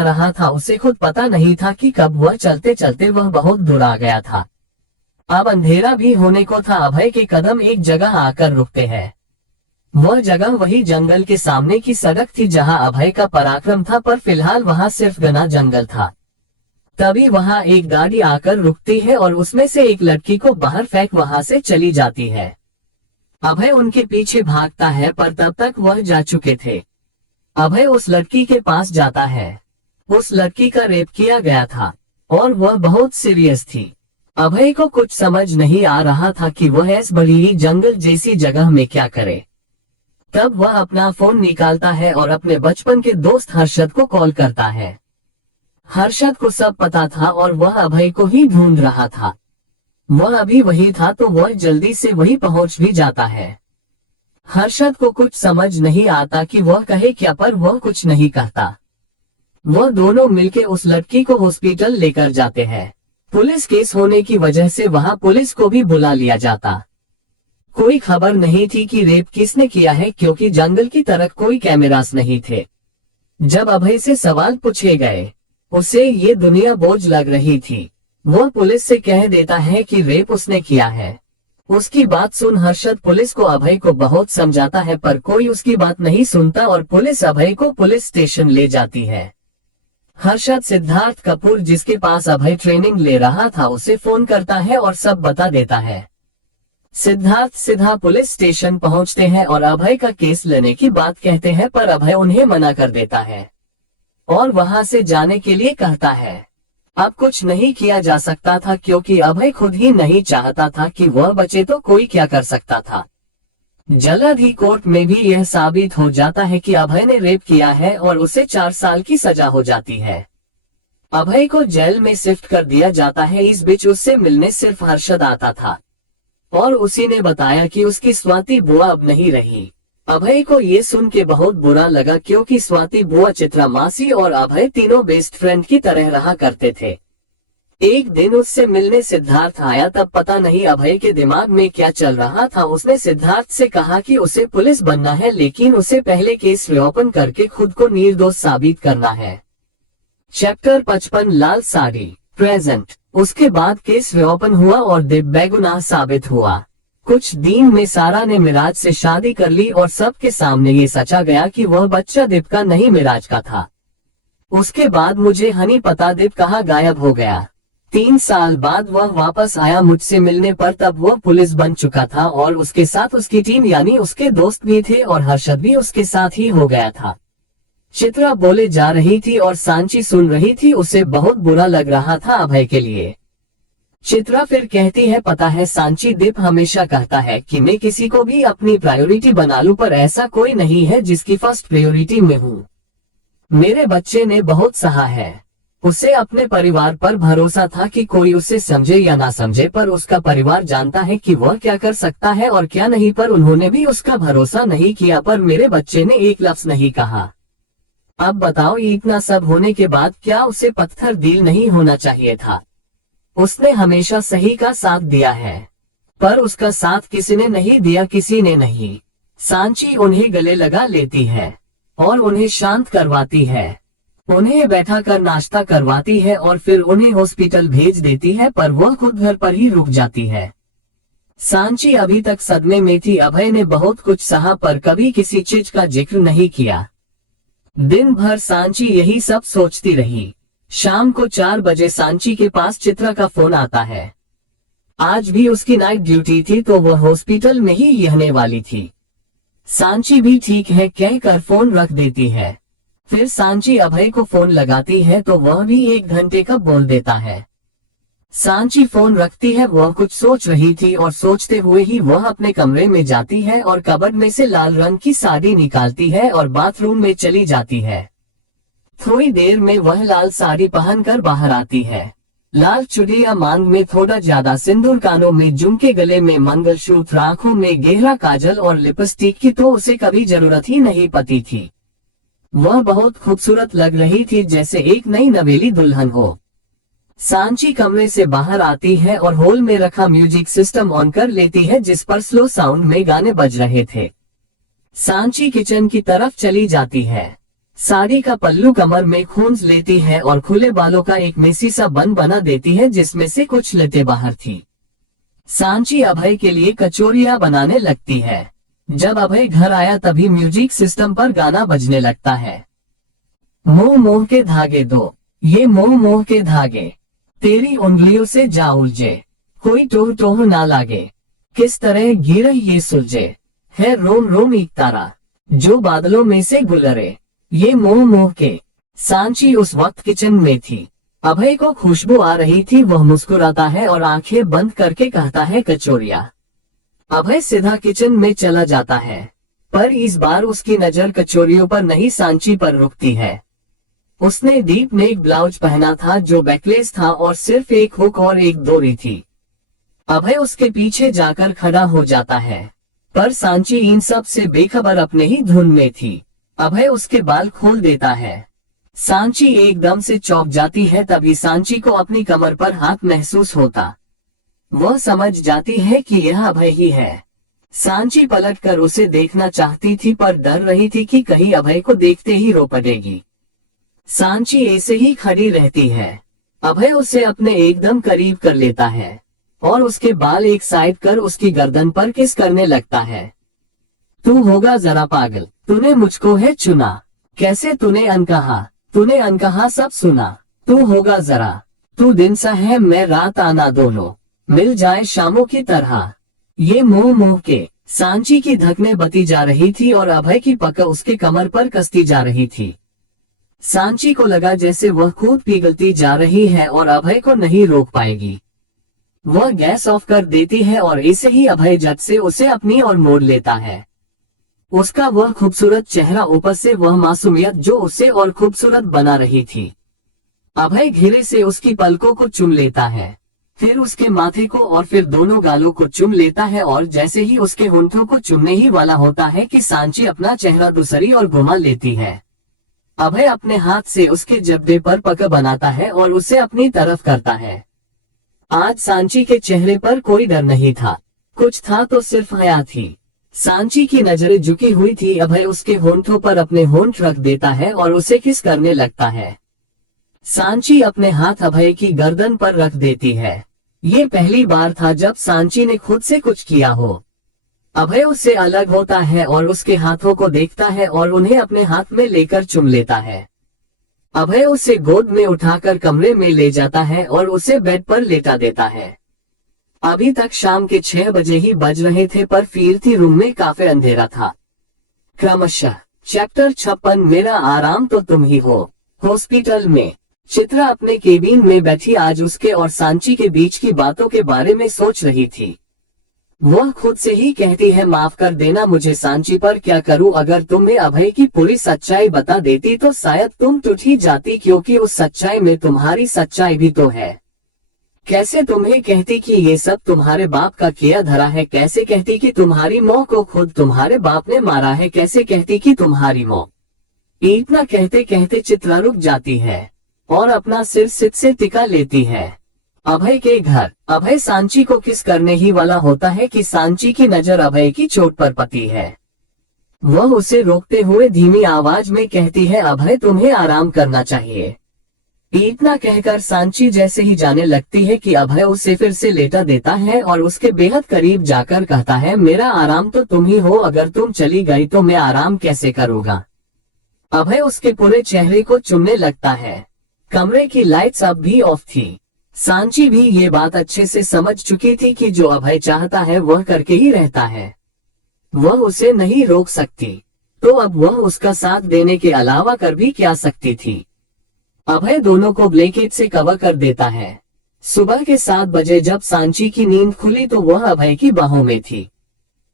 रहा था। उसे खुद पता नहीं था कि कब वह चलते चलते वह बहुत दूर आ गया था। अब अंधेरा भी होने को था। अभय के कदम एक जगह आकर रुकते हैं। वह जगह वही जंगल के सामने की सड़क थी जहां अभय का पराक्रम था, पर फिलहाल वहां सिर्फ घना जंगल था। तभी वहां एक गाड़ी आकर रुकती है और उसमें से एक लड़की को बाहर फेंक वहां से चली जाती है। अभय उनके पीछे भागता है पर तब तक वह जा चुके थे। अभय उस लड़की के पास जाता है। उस लड़की का रेप किया गया था और वह बहुत सीरियस थी। अभय को कुछ समझ नहीं आ रहा था कि वह इस बड़ी जंगल जैसी जगह में क्या करे। तब वह अपना फोन निकालता है और अपने बचपन के दोस्त हर्षद को कॉल करता है। हर्षद को सब पता था और वह अभय को ही ढूंढ रहा था। वह अभी वही था तो वह जल्दी से वही पहुंच भी जाता है। हर्षद को कुछ समझ नहीं आता कि वह कहे क्या, पर वह कुछ नहीं कहता। वह दोनों मिलके उस लड़की को हॉस्पिटल लेकर जाते हैं। पुलिस केस होने की वजह से वहां पुलिस को भी बुला लिया जाता। कोई खबर नहीं थी कि रेप किसने किया है, क्योंकि जंगल की तरफ कोई कैमरास नहीं थे। जब अभय से सवाल पूछे गए, उसे ये दुनिया बोझ लग रही थी। वह पुलिस से कह देता है कि रेप उसने किया है। उसकी बात सुन हर्षद पुलिस को अभय को बहुत समझाता है, पर कोई उसकी बात नहीं सुनता और पुलिस अभय को पुलिस स्टेशन ले जाती है। हर्षद सिद्धार्थ कपूर, जिसके पास अभय ट्रेनिंग ले रहा था, उसे फोन करता है और सब बता देता है। सिद्धार्थ सीधा पुलिस स्टेशन पहुंचते हैं और अभय का केस लेने की बात कहते हैं, पर अभय उन्हें मना कर देता है और वहां से जाने के लिए कहता है। अब कुछ नहीं किया जा सकता था, क्योंकि अभय खुद ही नहीं चाहता था कि वह बचे, तो कोई क्या कर सकता था। जल्द ही कोर्ट में भी यह साबित हो जाता है कि अभय ने रेप किया है और उसे 4 साल की सजा हो जाती है। अभय को जेल में शिफ्ट कर दिया जाता है। इस बीच उससे मिलने सिर्फ हर्षद आता था और उसी ने बताया कि उसकी स्वाति बुआ अब नहीं रही। अभय को ये सुन के बहुत बुरा लगा, क्योंकि स्वाति बुआ, चित्रा मासी और अभय तीनों बेस्ट फ्रेंड की तरह रहा करते थे। एक दिन उससे मिलने सिद्धार्थ आया, तब पता नहीं अभय के दिमाग में क्या चल रहा था। उसने सिद्धार्थ से कहा कि उसे पुलिस बनना है, लेकिन उसे पहले केस रीओपन करके खुद को निर्दोष साबित करना है। चैप्टर 55 लाल साड़ी प्रेजेंट। उसके बाद केस रीओपन हुआ और दिप बेगुनाह साबित हुआ। कुछ दिन में सारा ने मिराज से शादी कर ली और सबके सामने ये सचा गया कि वह बच्चा दिप का नहीं मिराज का था। उसके बाद मुझे हनी पता दिप कहाँ गायब हो गया। 3 साल बाद वह वापस आया मुझसे मिलने पर, तब वह पुलिस बन चुका था और उसके साथ उसकी टीम यानी उसके दोस्त भी थे और हर्षद भी उसके साथ ही हो गया था। चित्रा बोले जा रही थी और सांची सुन रही थी। उसे बहुत बुरा लग रहा था अभय के लिए। चित्रा फिर कहती है, पता है सांची, दीप हमेशा कहता है कि मैं किसी को भी अपनी प्रायोरिटी बना लूं, पर ऐसा कोई नहीं है जिसकी फर्स्ट प्रायोरिटी में हूँ। मेरे बच्चे ने बहुत सहा है। उसे अपने परिवार पर भरोसा था कि कोई उसे समझे या ना समझे, पर उसका परिवार जानता है कि वह क्या कर सकता है और क्या नहीं, पर उन्होंने भी उसका भरोसा नहीं किया। पर मेरे बच्चे ने एक लफ्ज नहीं कहा। अब बताओ, इतना सब होने के बाद क्या उसे पत्थर दिल नहीं होना चाहिए था? उसने हमेशा सही का साथ दिया है, पर उसका साथ किसी ने नहीं दिया, किसी ने नहीं। सांची उन्हें गले लगा लेती है और उन्हें शांत करवाती है, उन्हें बैठा कर नाश्ता करवाती है और फिर उन्हें हॉस्पिटल भेज देती है, पर वह खुद घर पर ही रुक जाती है। सांची अभी तक सदमे में थी। अभय ने बहुत कुछ सहा पर कभी किसी चीज का जिक्र नहीं किया। दिन भर सांची यही सब सोचती रही। शाम को 4 बजे सांची के पास चित्रा का फोन आता है। आज भी उसकी नाइट ड्यूटी थी तो वह हॉस्पिटल में ही रहने वाली थी। सांची भी ठीक है कहकर फोन रख देती है। फिर सांची अभय को फोन लगाती है तो वह भी 1 घंटे का बोल देता है। सांची फोन रखती है। वह कुछ सोच रही थी और सोचते हुए ही वह अपने कमरे में जाती है और कबर्ड में से लाल रंग की साड़ी निकालती है और बाथरूम में चली जाती है। थोड़ी देर में वह लाल साड़ी पहनकर बाहर आती है। लाल चुड़िया मांग में थोड़ा ज्यादा सिंदूर, कानों में झुमके, गले में मंगलसूत्र, आंखों में गहरा काजल और लिपस्टिक की तो उसे कभी जरूरत ही नहीं पड़ी थी। वह बहुत खूबसूरत लग रही थी, जैसे एक नई नवेली दुल्हन हो। सांची कमरे से बाहर आती है और हॉल में रखा म्यूजिक सिस्टम ऑन कर लेती है, जिस पर स्लो साउंड में गाने बज रहे थे। सांची किचन की तरफ चली जाती है। साड़ी का पल्लू कमर में खूंज लेती है और खुले बालों का एक मेसी सा बन बना देती है, जिसमें से कुछ लतें बाहर थी। सांची अभय के लिए कचौरियां बनाने लगती है। जब अभय घर आया तभी म्यूजिक सिस्टम पर गाना बजने लगता है। मोह मोह के धागे दो, ये मोह मोह के धागे तेरी उंगलियों से जा उलझे, कोई टोह टोह ना लागे, किस तरह गिरे ये सुलझे, है रोम रोम एक तारा जो बादलों में से गुजरे, ये मोह मोह के। सांची उस वक्त किचन में थी। अभय को खुशबू आ रही थी। वह मुस्कुराता है और आंखें बंद करके कहता है कचौरिया। अभय सीधा किचन में चला जाता है, पर इस बार उसकी नजर कचौरियों पर नहीं, सांची पर रुकती है। उसने डीप नेक ब्लाउज पहना था जो बैकलेस था और सिर्फ एक हुक और एक डोरी थी। अभय उसके पीछे जाकर खड़ा हो जाता है, पर सांची इन सब से बेखबर अपने ही धुन में थी। अभय उसके बाल खोल देता है। सांची एकदम से चौंक जाती है। तभी सांची को अपनी कमर पर हाथ महसूस होता। वह समझ जाती है कि यह अभय ही है। सांची पलटकर उसे देखना चाहती थी, पर डर रही थी कि कहीं अभय को देखते ही रो पड़ेगी। सांची ऐसे ही खड़ी रहती है। अभय उसे अपने एकदम करीब कर लेता है और उसके बाल एक साइड कर उसकी गर्दन पर किस करने लगता है। तू होगा जरा पागल, तूने मुझको है चुना, कैसे तूने अनकहा सब सुना, तू होगा जरा, तू दिन सा है मैं रात, आना दोनों मिल जाए शामों की तरह, ये मोह मोह के। सांची की धकने बती जा रही थी और अभय की पकड़ उसके कमर पर कसती जा रही थी। सांची को लगा जैसे वह खुद पिघलती जा रही है और अभय को नहीं रोक पाएगी। वह गैस ऑफ कर देती है और ऐसे ही अभय झट से उसे अपनी ओर मोड़ लेता है। उसका वह खूबसूरत चेहरा, ऊपर से वह मासूमियत जो उसे और खूबसूरत बना रही थी। अभय धीरे से उसकी पलकों को चूम लेता है, फिर उसके माथे को और फिर दोनों गालों को चूम लेता है और जैसे ही उसके होंठों को चूमने ही वाला होता है कि सांची अपना चेहरा दूसरी ओर घुमा लेती है। अभय अपने हाथ से उसके जब्बे पर पकड़ बनाता है और उसे अपनी तरफ करता है। आज सांची के चेहरे पर कोई डर नहीं था, कुछ था तो सिर्फ हया थी। सांची की नजरें झुकी हुई थी। अभय उसके होंठों पर अपने होंठ रख देता है और उसे किस करने लगता है। सांची अपने हाथ अभय की गर्दन पर रख देती है। ये पहली बार था जब सांची ने खुद से कुछ किया हो। अभय उससे अलग होता है और उसके हाथों को देखता है और उन्हें अपने हाथ में लेकर चूम लेता है। अभय उसे गोद में उठाकर कमरे में ले जाता है और उसे बेड पर लेटा देता है। अभी तक शाम के 6 बजे ही बज रहे थे, पर फीरती रूम में काफी अंधेरा था। क्रमशः चैप्टर 56 मेरा आराम तो तुम ही हो। हॉस्पिटल में चित्रा अपने केबिन में बैठी आज उसके और सांची के बीच की बातों के बारे में सोच रही थी। वह खुद से ही कहती है, माफ कर देना मुझे सांची, पर क्या करूं, अगर तुम्हें अभय की पूरी सच्चाई बता देती तो शायद तुम टूट ही जाती, क्योंकि उस सच्चाई में तुम्हारी सच्चाई भी तो है। कैसे तुम्हें कहती कि ये सब तुम्हारे बाप का किया धरा है, कैसे कहती कि तुम्हारी माँ को खुद तुम्हारे बाप ने मारा है, कैसे कहती कि तुम्हारी माँ। इतना कहते कहते चित्रा रुक जाती है और अपना सिर सित से टिका लेती है। अभय के घर अभय सांची को किस करने ही वाला होता है कि सांची की नजर अभय की चोट पर पड़ती है। वह उसे रोकते हुए धीमी आवाज में कहती है, अभय तुम्हें आराम करना चाहिए। इतना कहकर सांची जैसे ही जाने लगती है कि अभय उसे फिर से लेटा देता है और उसके बेहद करीब जाकर कहता है, मेरा आराम तो तुम ही हो, अगर तुम चली गई तो मैं आराम कैसे करूँगा। अभय उसके पूरे चेहरे को चूमने लगता है। कमरे की लाइट्स अब भी ऑफ थी। सांची भी ये बात अच्छे से समझ चुकी थी कि जो अभय चाहता है वह करके ही रहता है। वह उसे नहीं रोक सकती, तो अब वह उसका साथ देने के अलावा कर भी क्या सकती थी। अभय दोनों को ब्लैंकेट से कवर कर देता है। सुबह के 7 बजे जब सांची की नींद खुली तो वह अभय की बाहों में थी।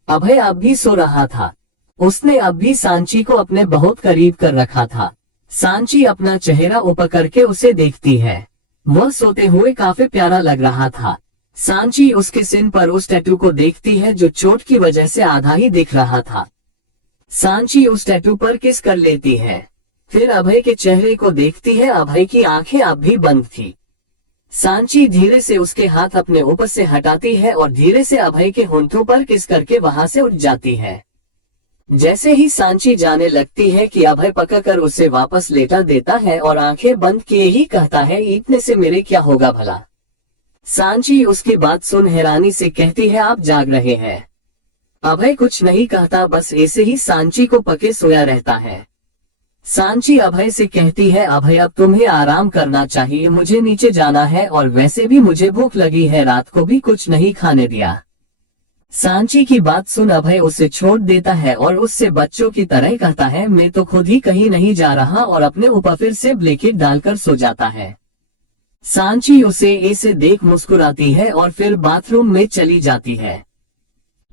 अभय अब भी सो रहा था। उसने अब भी सांची को अपने बहुत करीब कर रखा था। सांची अपना चेहरा ऊपर करके उसे देखती है। वह सोते हुए काफी प्यारा लग रहा था। सांची उसके सिर पर उस टैटू को देखती है जो चोट की वजह से आधा ही दिख रहा था। सांची उस टैटू पर किस कर लेती है। फिर अभय के चेहरे को देखती है। अभय की आंखें अब भी बंद थी। सांची धीरे से उसके हाथ अपने ऊपर से हटाती है और धीरे से अभय के होंठों पर किस करके वहां से उठ जाती है। जैसे ही सांची जाने लगती है कि अभय पकड़कर उसे वापस लेटा देता है और आंखें बंद किए ही कहता है, इतने से मेरे क्या होगा भला। सांची उसकी बात सुन हैरानी से कहती है, आप जाग रहे हैं। अभय कुछ नहीं कहता, बस ऐसे ही सांची को पके सोया रहता है। सांची अभय से कहती है, अभय अब तुम्हें आराम करना चाहिए, मुझे नीचे जाना है और वैसे भी मुझे भूख लगी है, रात को भी कुछ नहीं खाने दिया। सांची की बात सुन अभय उसे छोड़ देता है और उससे बच्चों की तरह कहता है, मैं तो खुद ही कहीं नहीं जा रहा, और अपने ऊपर फिर से ब्लैंकेट डालकर सो जाता है। सांची उसे ऐसे देख मुस्कुराती है और फिर बाथरूम में चली जाती है।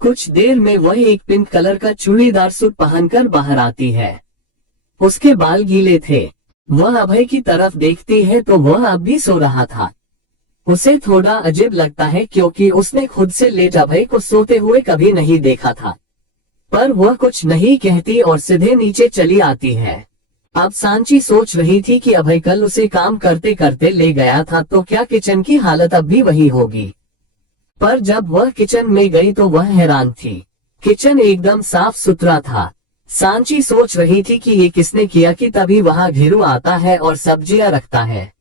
कुछ देर में वह एक पिंक कलर का चूड़ीदार सूट पहनकर बाहर आती है। उसके बाल गीले थे। वह अभय की तरफ देखती है तो वह अब भी सो रहा था। उसे थोड़ा अजीब लगता है क्योंकि उसने खुद से लेट अभय को सोते हुए कभी नहीं देखा था। पर वह कुछ नहीं कहती और सीधे नीचे चली आती है। अब सांची सोच रही थी कि अभय कल उसे काम करते करते ले गया था तो क्या किचन की हालत अब भी वही होगी। पर जब वह किचन में गई तो वह हैरान थी। किचन एकदम साफ सुथरा था। सांची सोच रही थी कि ये किसने किया कि तभी वहां घिरू आता है और सब्जियां रखता है।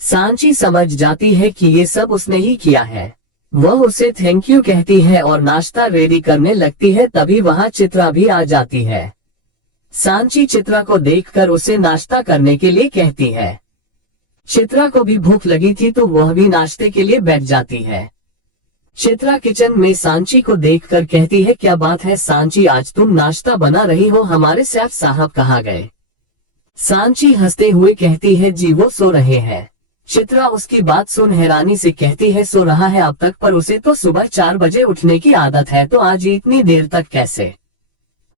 सांची समझ जाती है कि ये सब उसने ही किया है। वह उसे थैंक यू कहती है और नाश्ता रेडी करने लगती है, तभी वहां चित्रा भी आ जाती है। सांची चित्रा को देखकर उसे नाश्ता करने के लिए कहती है। चित्रा को भी भूख लगी थी तो वह भी नाश्ते के लिए बैठ जाती है। चित्रा किचन में सांची को देखकर कहती है, क्या बात है सांची, आज तुम नाश्ता बना रही हो, हमारे शेफ साहब कहाँ गए। सांची हंसते हुए कहती है, जी वो सो रहे हैं। चित्रा उसकी बात सुन हैरानी से कहती है, सो रहा है अब तक, पर उसे तो सुबह 4 बजे उठने की आदत है, तो आज इतनी देर तक कैसे।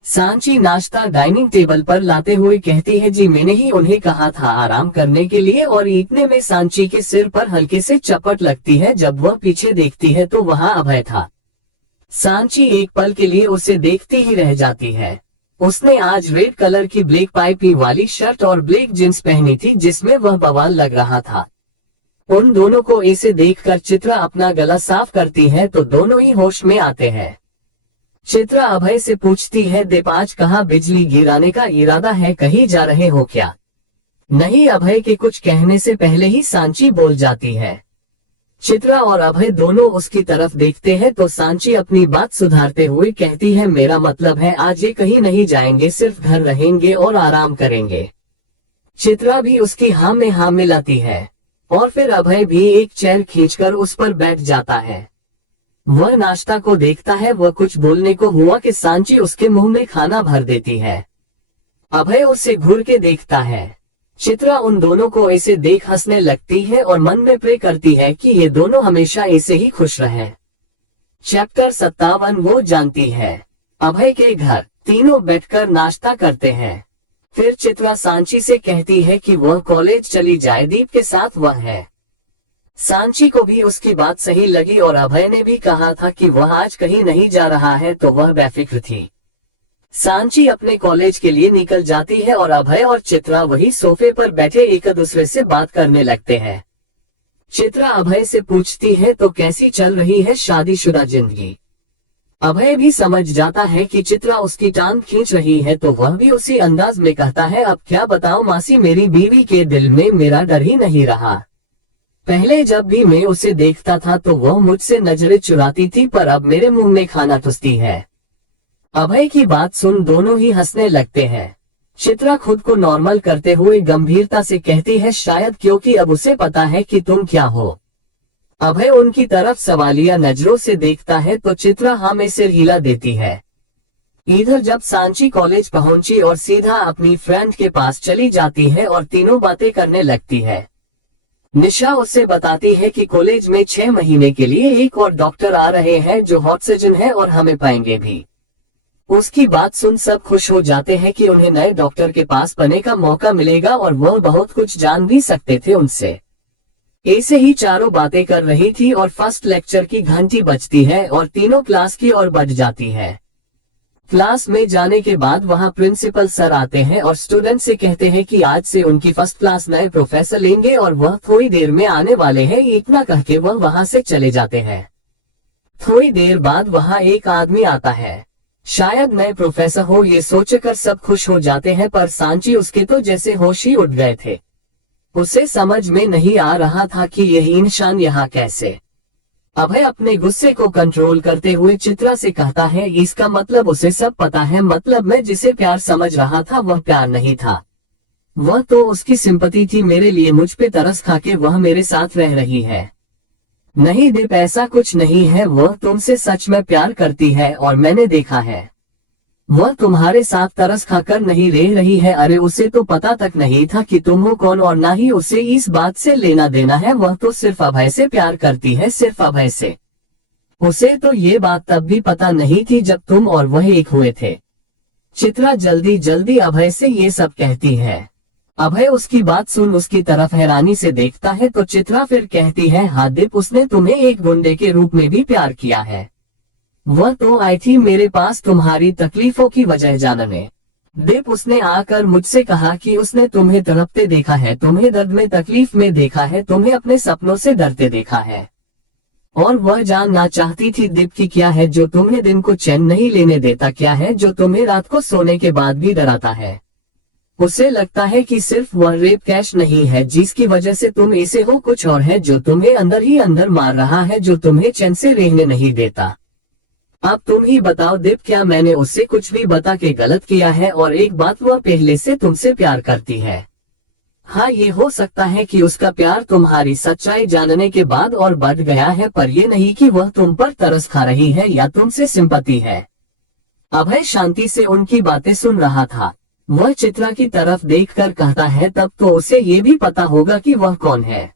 सांची नाश्ता डाइनिंग टेबल पर लाते हुए कहती है, जी मैंने ही उन्हें कहा था आराम करने के लिए, और इतने में सांची के सिर पर हल्के से चपट लगती है। जब वह पीछे देखती है तो वहां अभय था। सांची एक पल के लिए उसे देखती ही रह जाती है। उसने आज रेड कलर की ब्लैक पाइपिंग वाली शर्ट और ब्लैक जींस पहनी थी जिसमें वह बवाल लग रहा था। उन दोनों को ऐसे देखकर चित्रा अपना गला साफ करती है तो दोनों ही होश में आते हैं। चित्रा अभय से पूछती है, दीप आज कहाँ बिजली गिराने का इरादा है, कहीं जा रहे हो क्या। नहीं, अभय के कुछ कहने से पहले ही सांची बोल जाती है। चित्रा और अभय दोनों उसकी तरफ देखते हैं तो सांची अपनी बात सुधारते हुए कहती है, मेरा मतलब है आज ये कहीं नहीं जाएंगे, सिर्फ घर रहेंगे और आराम करेंगे। चित्रा भी उसकी हाँ में हाँ मिलाती है और फिर अभय भी एक चेयर खींचकर उस पर बैठ जाता है। वह नाश्ता को देखता है। वह कुछ बोलने को हुआ कि सांची उसके मुंह में खाना भर देती है। अभय उसे घूर के देखता है। चित्रा उन दोनों को ऐसे देख हंसने लगती है और मन में प्रे करती है कि ये दोनों हमेशा ऐसे ही खुश रहें। चैप्टर 57 वो जानती है। अभय के घर तीनों बैठकर नाश्ता करते हैं। फिर चित्रा सांची से कहती है कि वह कॉलेज चली जाए, दीप के साथ वह है। सांची को भी उसकी बात सही लगी और अभय ने भी कहा था कि वह आज कहीं नहीं जा रहा है तो वह बेफिक्र थी। सांची अपने कॉलेज के लिए निकल जाती है और अभय और चित्रा वही सोफे पर बैठे एक दूसरे से बात करने लगते हैं। चित्रा अभय से पूछती है, तो कैसी चल रही है शादीशुदा जिंदगी। अभय भी समझ जाता है कि चित्रा उसकी टांग खींच रही है तो वह भी उसी अंदाज में कहता है, अब क्या बताऊं मासी, मेरी बीवी के दिल में मेरा डर ही नहीं रहा। पहले जब भी मैं उसे देखता था तो वह मुझसे नजरें चुराती थी, पर अब मेरे मुंह में खाना ठुसती है। अभय की बात सुन दोनों ही हंसने लगते हैं। चित्रा खुद को नॉर्मल करते हुए गंभीरता से कहती है, शायद क्योंकि अब उसे पता है कि तुम क्या हो। अभय उनकी तरफ सवालिया नजरों से देखता है तो चित्रा हाँ में सिर हिला देती है। इधर जब सांची कॉलेज पहुंची और सीधा अपनी फ्रेंड के पास चली जाती है और तीनों बातें करने लगती है। निशा उससे बताती है कि कॉलेज में 6 महीने के लिए एक और डॉक्टर आ रहे हैं जो ऑक्सीजन है और हमें पाएंगे भी। उसकी बात सुन सब खुश हो जाते हैं कि उन्हें नए डॉक्टर के पास पढ़ने का मौका मिलेगा और वह बहुत कुछ जान भी सकते थे उनसे। ऐसे ही चारों बातें कर रही थी और फर्स्ट लेक्चर की घंटी बजती है और तीनों क्लास की ओर बढ़ जाती है। क्लास में जाने के बाद वहां प्रिंसिपल सर आते हैं और स्टूडेंट से कहते हैं कि आज से उनकी फर्स्ट क्लास नए प्रोफेसर लेंगे और वह थोड़ी देर में आने वाले हैं। इतना कह के वह वहां से चले जाते हैं। थोड़ी देर बाद वहां एक आदमी आता है, शायद नए प्रोफेसर हो। ये सोचकर सब खुश हो जाते हैं, पर सांची उसके तो जैसे होश ही उड़ गए थे। उसे समझ में नहीं आ रहा था कि यही इंसान यहाँ कैसे। अभय अपने गुस्से को कंट्रोल करते हुए चित्रा से कहता है, इसका मतलब उसे सब पता है। मतलब मैं जिसे प्यार समझ रहा था वह प्यार नहीं था, वह तो उसकी सिंपैथी थी मेरे लिए। मुझ पे तरस खा के वह मेरे साथ रह रही है। नहीं दीप, ऐसा कुछ नहीं है। वह तुमसे सच में प्यार करती है और मैंने देखा है। वह तुम्हारे साथ तरस खाकर नहीं रह रही है। अरे उसे तो पता तक नहीं था कि तुम हो कौन, और ना ही उसे इस बात से लेना देना है। वह तो सिर्फ अभय से प्यार करती है, सिर्फ अभय से। उसे तो ये बात तब भी पता नहीं थी जब तुम और वह एक हुए थे। चित्रा जल्दी जल्दी अभय से ये सब कहती है। अभय उसकी बात सुन उसकी तरफ हैरानी से देखता है तो चित्रा फिर कहती है, हाँ दीप, उसने तुम्हें एक गुंडे के रूप में भी प्यार किया है। वह तो आई थी मेरे पास तुम्हारी तकलीफों की वजह जानने। दीप, उसने आकर मुझसे कहा कि उसने तुम्हें तड़पते देखा है, तुम्हें दर्द में तकलीफ में देखा है, तुम्हें अपने सपनों से डरते देखा है। और वह जानना चाहती थी दीप की क्या है जो तुम्हें दिन को चैन नहीं लेने देता, क्या है जो तुम्हें रात को सोने के बाद भी डराता है। उसे लगता है कि सिर्फ वह रेप कैश नहीं है जिसकी वजह से तुम ऐसे हो, कुछ और है जो तुम्हें अंदर ही अंदर मार रहा है, जो तुम्हें चैन से रहने नहीं देता। अब तुम ही बताओ दीप, क्या मैंने उससे कुछ भी बता के गलत किया है? और एक बात, वह पहले से तुमसे प्यार करती है। हाँ, ये हो सकता है कि उसका प्यार तुम्हारी सच्चाई जानने के बाद और बढ़ गया है, पर यह नहीं कि वह तुम पर तरस खा रही है या तुमसे सिंपैथी है। अभय शांति से उनकी बातें सुन रहा था। वह चित्रा की तरफ देखकर कहता है, तब तो उसे ये भी पता होगा कि वह कौन है।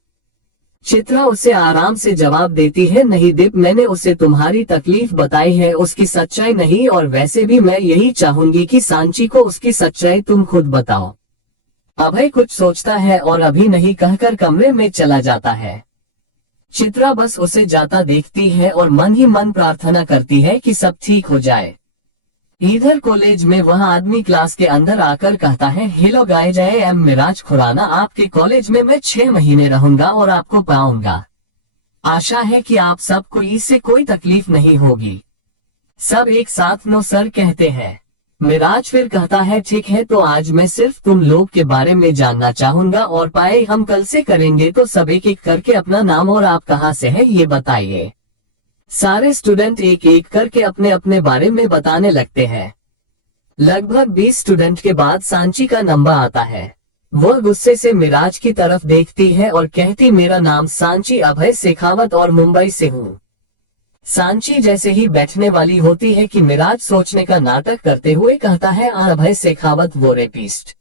चित्रा उसे आराम से जवाब देती है, नहीं दीप, मैंने उसे तुम्हारी तकलीफ बताई है, उसकी सच्चाई नहीं। और वैसे भी मैं यही चाहूंगी कि सांची को उसकी सच्चाई तुम खुद बताओ। अभय कुछ सोचता है और अभी नहीं कहकर कमरे में चला जाता है। चित्रा बस उसे जाता देखती है और मन ही मन प्रार्थना करती है कि सब ठीक हो जाए। इधर कॉलेज में वह आदमी क्लास के अंदर आकर कहता है, hello guys, I am Miraj Khurana. आपके कॉलेज में मैं 6 महीने रहूंगा और आपको पाऊंगा। आशा है कि आप सबको इससे कोई तकलीफ नहीं होगी। सब एक साथ नो सर कहते हैं। मिराज फिर कहता है, ठीक है, तो आज मैं सिर्फ तुम लोग के बारे में जानना चाहूंगा और पाए हम कल से करेंगे। तो सब एक एक करके अपना नाम और आप कहाँ से है ये बताइए। सारे स्टूडेंट एक एक करके अपने अपने बारे में बताने लगते हैं। लगभग 20 स्टूडेंट के बाद सांची का नंबर आता है। वह गुस्से से मिराज की तरफ देखती है और कहती, मेरा नाम सांची अभय शेखावत और मुंबई से हूँ। सांची जैसे ही बैठने वाली होती है कि मिराज सोचने का नाटक करते हुए कहता है, अभय शेखावत वो रेपिस्ट।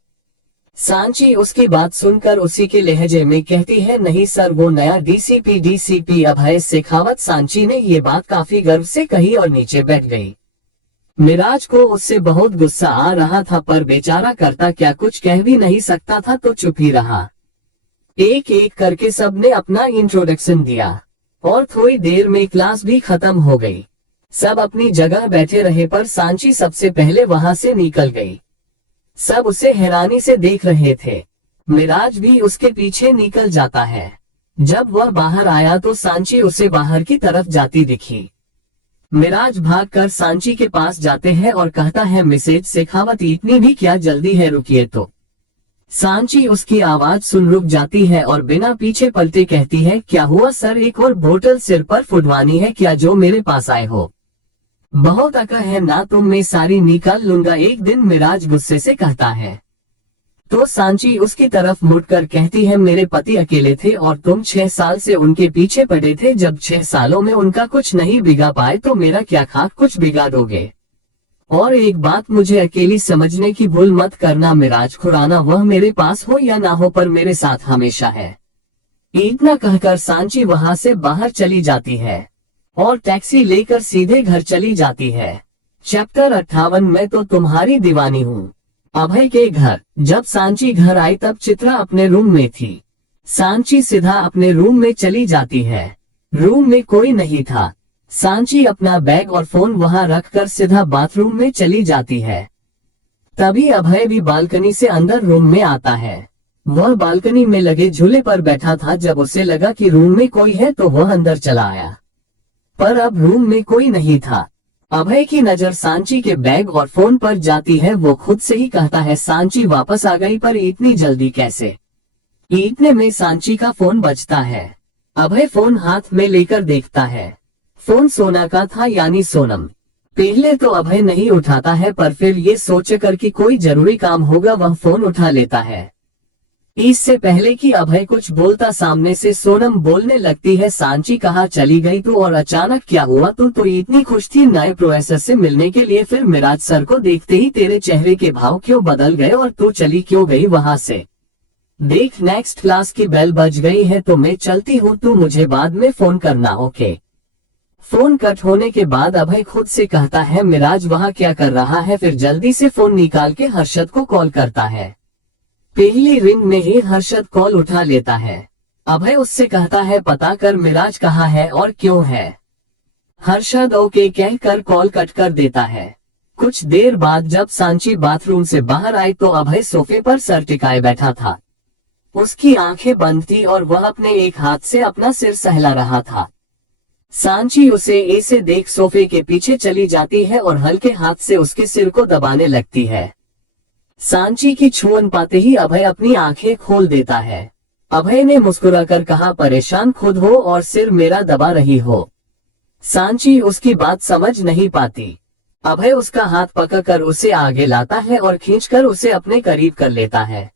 सांची उसकी बात सुनकर उसी के लहजे में कहती है, नहीं सर, वो नया डीसीपी अभय शेखावत। सांची ने ये बात काफी गर्व से कही और नीचे बैठ गई। मिराज को उससे बहुत गुस्सा आ रहा था, पर बेचारा करता क्या, कुछ कह भी नहीं सकता था तो चुप ही रहा। एक एक करके सबने अपना इंट्रोडक्शन दिया और थोड़ी देर में क्लास भी खत्म हो गई। सब अपनी जगह बैठे रहे, पर सांची सबसे पहले वहां से निकल गई। सब उसे हैरानी से देख रहे थे। मिराज भी उसके पीछे निकल जाता है। जब वह बाहर आया तो सांची उसे बाहर की तरफ जाती दिखी। मिराज भागकर सांची के पास जाते हैं और कहता है, मिसेज शेखावत, इतनी भी क्या जल्दी है, रुकिए तो। सांची उसकी आवाज सुन रुक जाती है और बिना पीछे पलटे कहती है, क्या हुआ सर, एक और बोतल सिर पर फुटवानी है क्या जो मेरे पास आए हो? बहुत अकल है ना तुम, मैं सारी निकाल लूंगा एक दिन, मिराज गुस्से से कहता है। तो सांची उसकी तरफ मुड़कर कहती है, मेरे पति अकेले थे और तुम 6 साल से उनके पीछे पड़े थे। जब 6 सालों में उनका कुछ नहीं बिगा पाए तो मेरा क्या खाक कुछ बिगाड़ोगे? और एक बात, मुझे अकेली समझने की भूल मत करना मिराज खुराना, वह मेरे पास हो या ना हो पर मेरे साथ हमेशा है। इतना कहकर सांची वहां से बाहर चली जाती है और टैक्सी लेकर सीधे घर चली जाती है। चैप्टर 58 में तो तुम्हारी दीवानी हूँ। अभय के घर। जब सांची घर आई तब चित्रा अपने रूम में थी। सांची सीधा अपने रूम में चली जाती है। रूम में कोई नहीं था। सांची अपना बैग और फोन वहां रखकर सीधा बाथरूम में चली जाती है। तभी अभय भी बालकनी से अंदर रूम में आता है। वह बालकनी में लगे झूले पर बैठा था। जब उसे लगा कि रूम में कोई है तो वह अंदर चला आया, पर अब रूम में कोई नहीं था। अभय की नजर सांची के बैग और फोन पर जाती है। वो खुद से ही कहता है सांची वापस आ गई, पर इतनी जल्दी कैसे। इतने में सांची का फोन बजता है। अभय फोन हाथ में लेकर देखता है। फोन सोना का था, यानी सोनम। पहले तो अभय नहीं उठाता है, पर फिर ये सोचकर कि कोई जरूरी काम होगा वह फोन उठा लेता है। इससे पहले कि अभय कुछ बोलता सामने से सोनम बोलने लगती है, सांची कहाँ चली गई तू, और अचानक क्या हुआ तू तो इतनी खुश थी नए प्रोफेसर से मिलने के लिए, फिर मिराज सर को देखते ही तेरे चेहरे के भाव क्यों बदल गए और तू चली क्यों गई वहां से। देख नेक्स्ट क्लास की बेल बज गई है तो मैं चलती हूँ, तू मुझे बाद में फोन करना, ओके। फोन कट होने के बाद अभय खुद से कहता है मिराज वहाँ क्या कर रहा है, फिर जल्दी से फोन निकाल के हर्षद को कॉल करता है। पहली रिंग में ही हर्षद कॉल उठा लेता है। अभय उससे कहता है पता कर मिराज कहाँ है और क्यों है। हर्षद ओके कहकर कॉल कट कर देता है। कुछ देर बाद जब सांची बाथरूम से बाहर आई तो अभय सोफे पर सर टिकाए बैठा था। उसकी आंखें बंद थी और वह अपने एक हाथ से अपना सिर सहला रहा था। सांची उसे ऐसे देख सोफे के पीछे चली जाती है और हल्के हाथ से उसके सिर को दबाने लगती है। सांची की छुअन पाते ही अभय अपनी आंखें खोल देता है। अभय ने मुस्कुराकर कहा परेशान खुद हो और सिर मेरा दबा रही हो। सांची उसकी बात समझ नहीं पाती। अभय उसका हाथ पकड़कर उसे आगे लाता है और खींचकर उसे अपने करीब कर लेता है।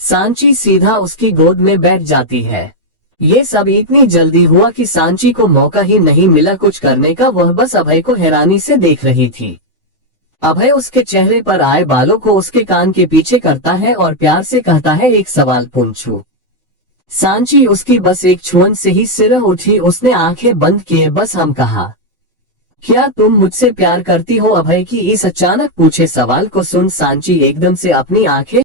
सांची सीधा उसकी गोद में बैठ जाती है। ये सब इतनी जल्दी हुआ कि सांची को मौका ही नहीं मिला कुछ करने का। वह बस अभय को हैरानी से देख रही थी। अभय उसके चेहरे पर आए बालों को उसके कान के पीछे करता है और प्यार से कहता है एक सवाल पूछूं। सांची उसकी बस एक छुअन से ही सिर उठी। उसने आंखें बंद किए। बस हम कहा, क्या तुम मुझसे प्यार करती हो। अभय की इस अचानक पूछे सवाल को सुन सांची एकदम से अपनी आंखें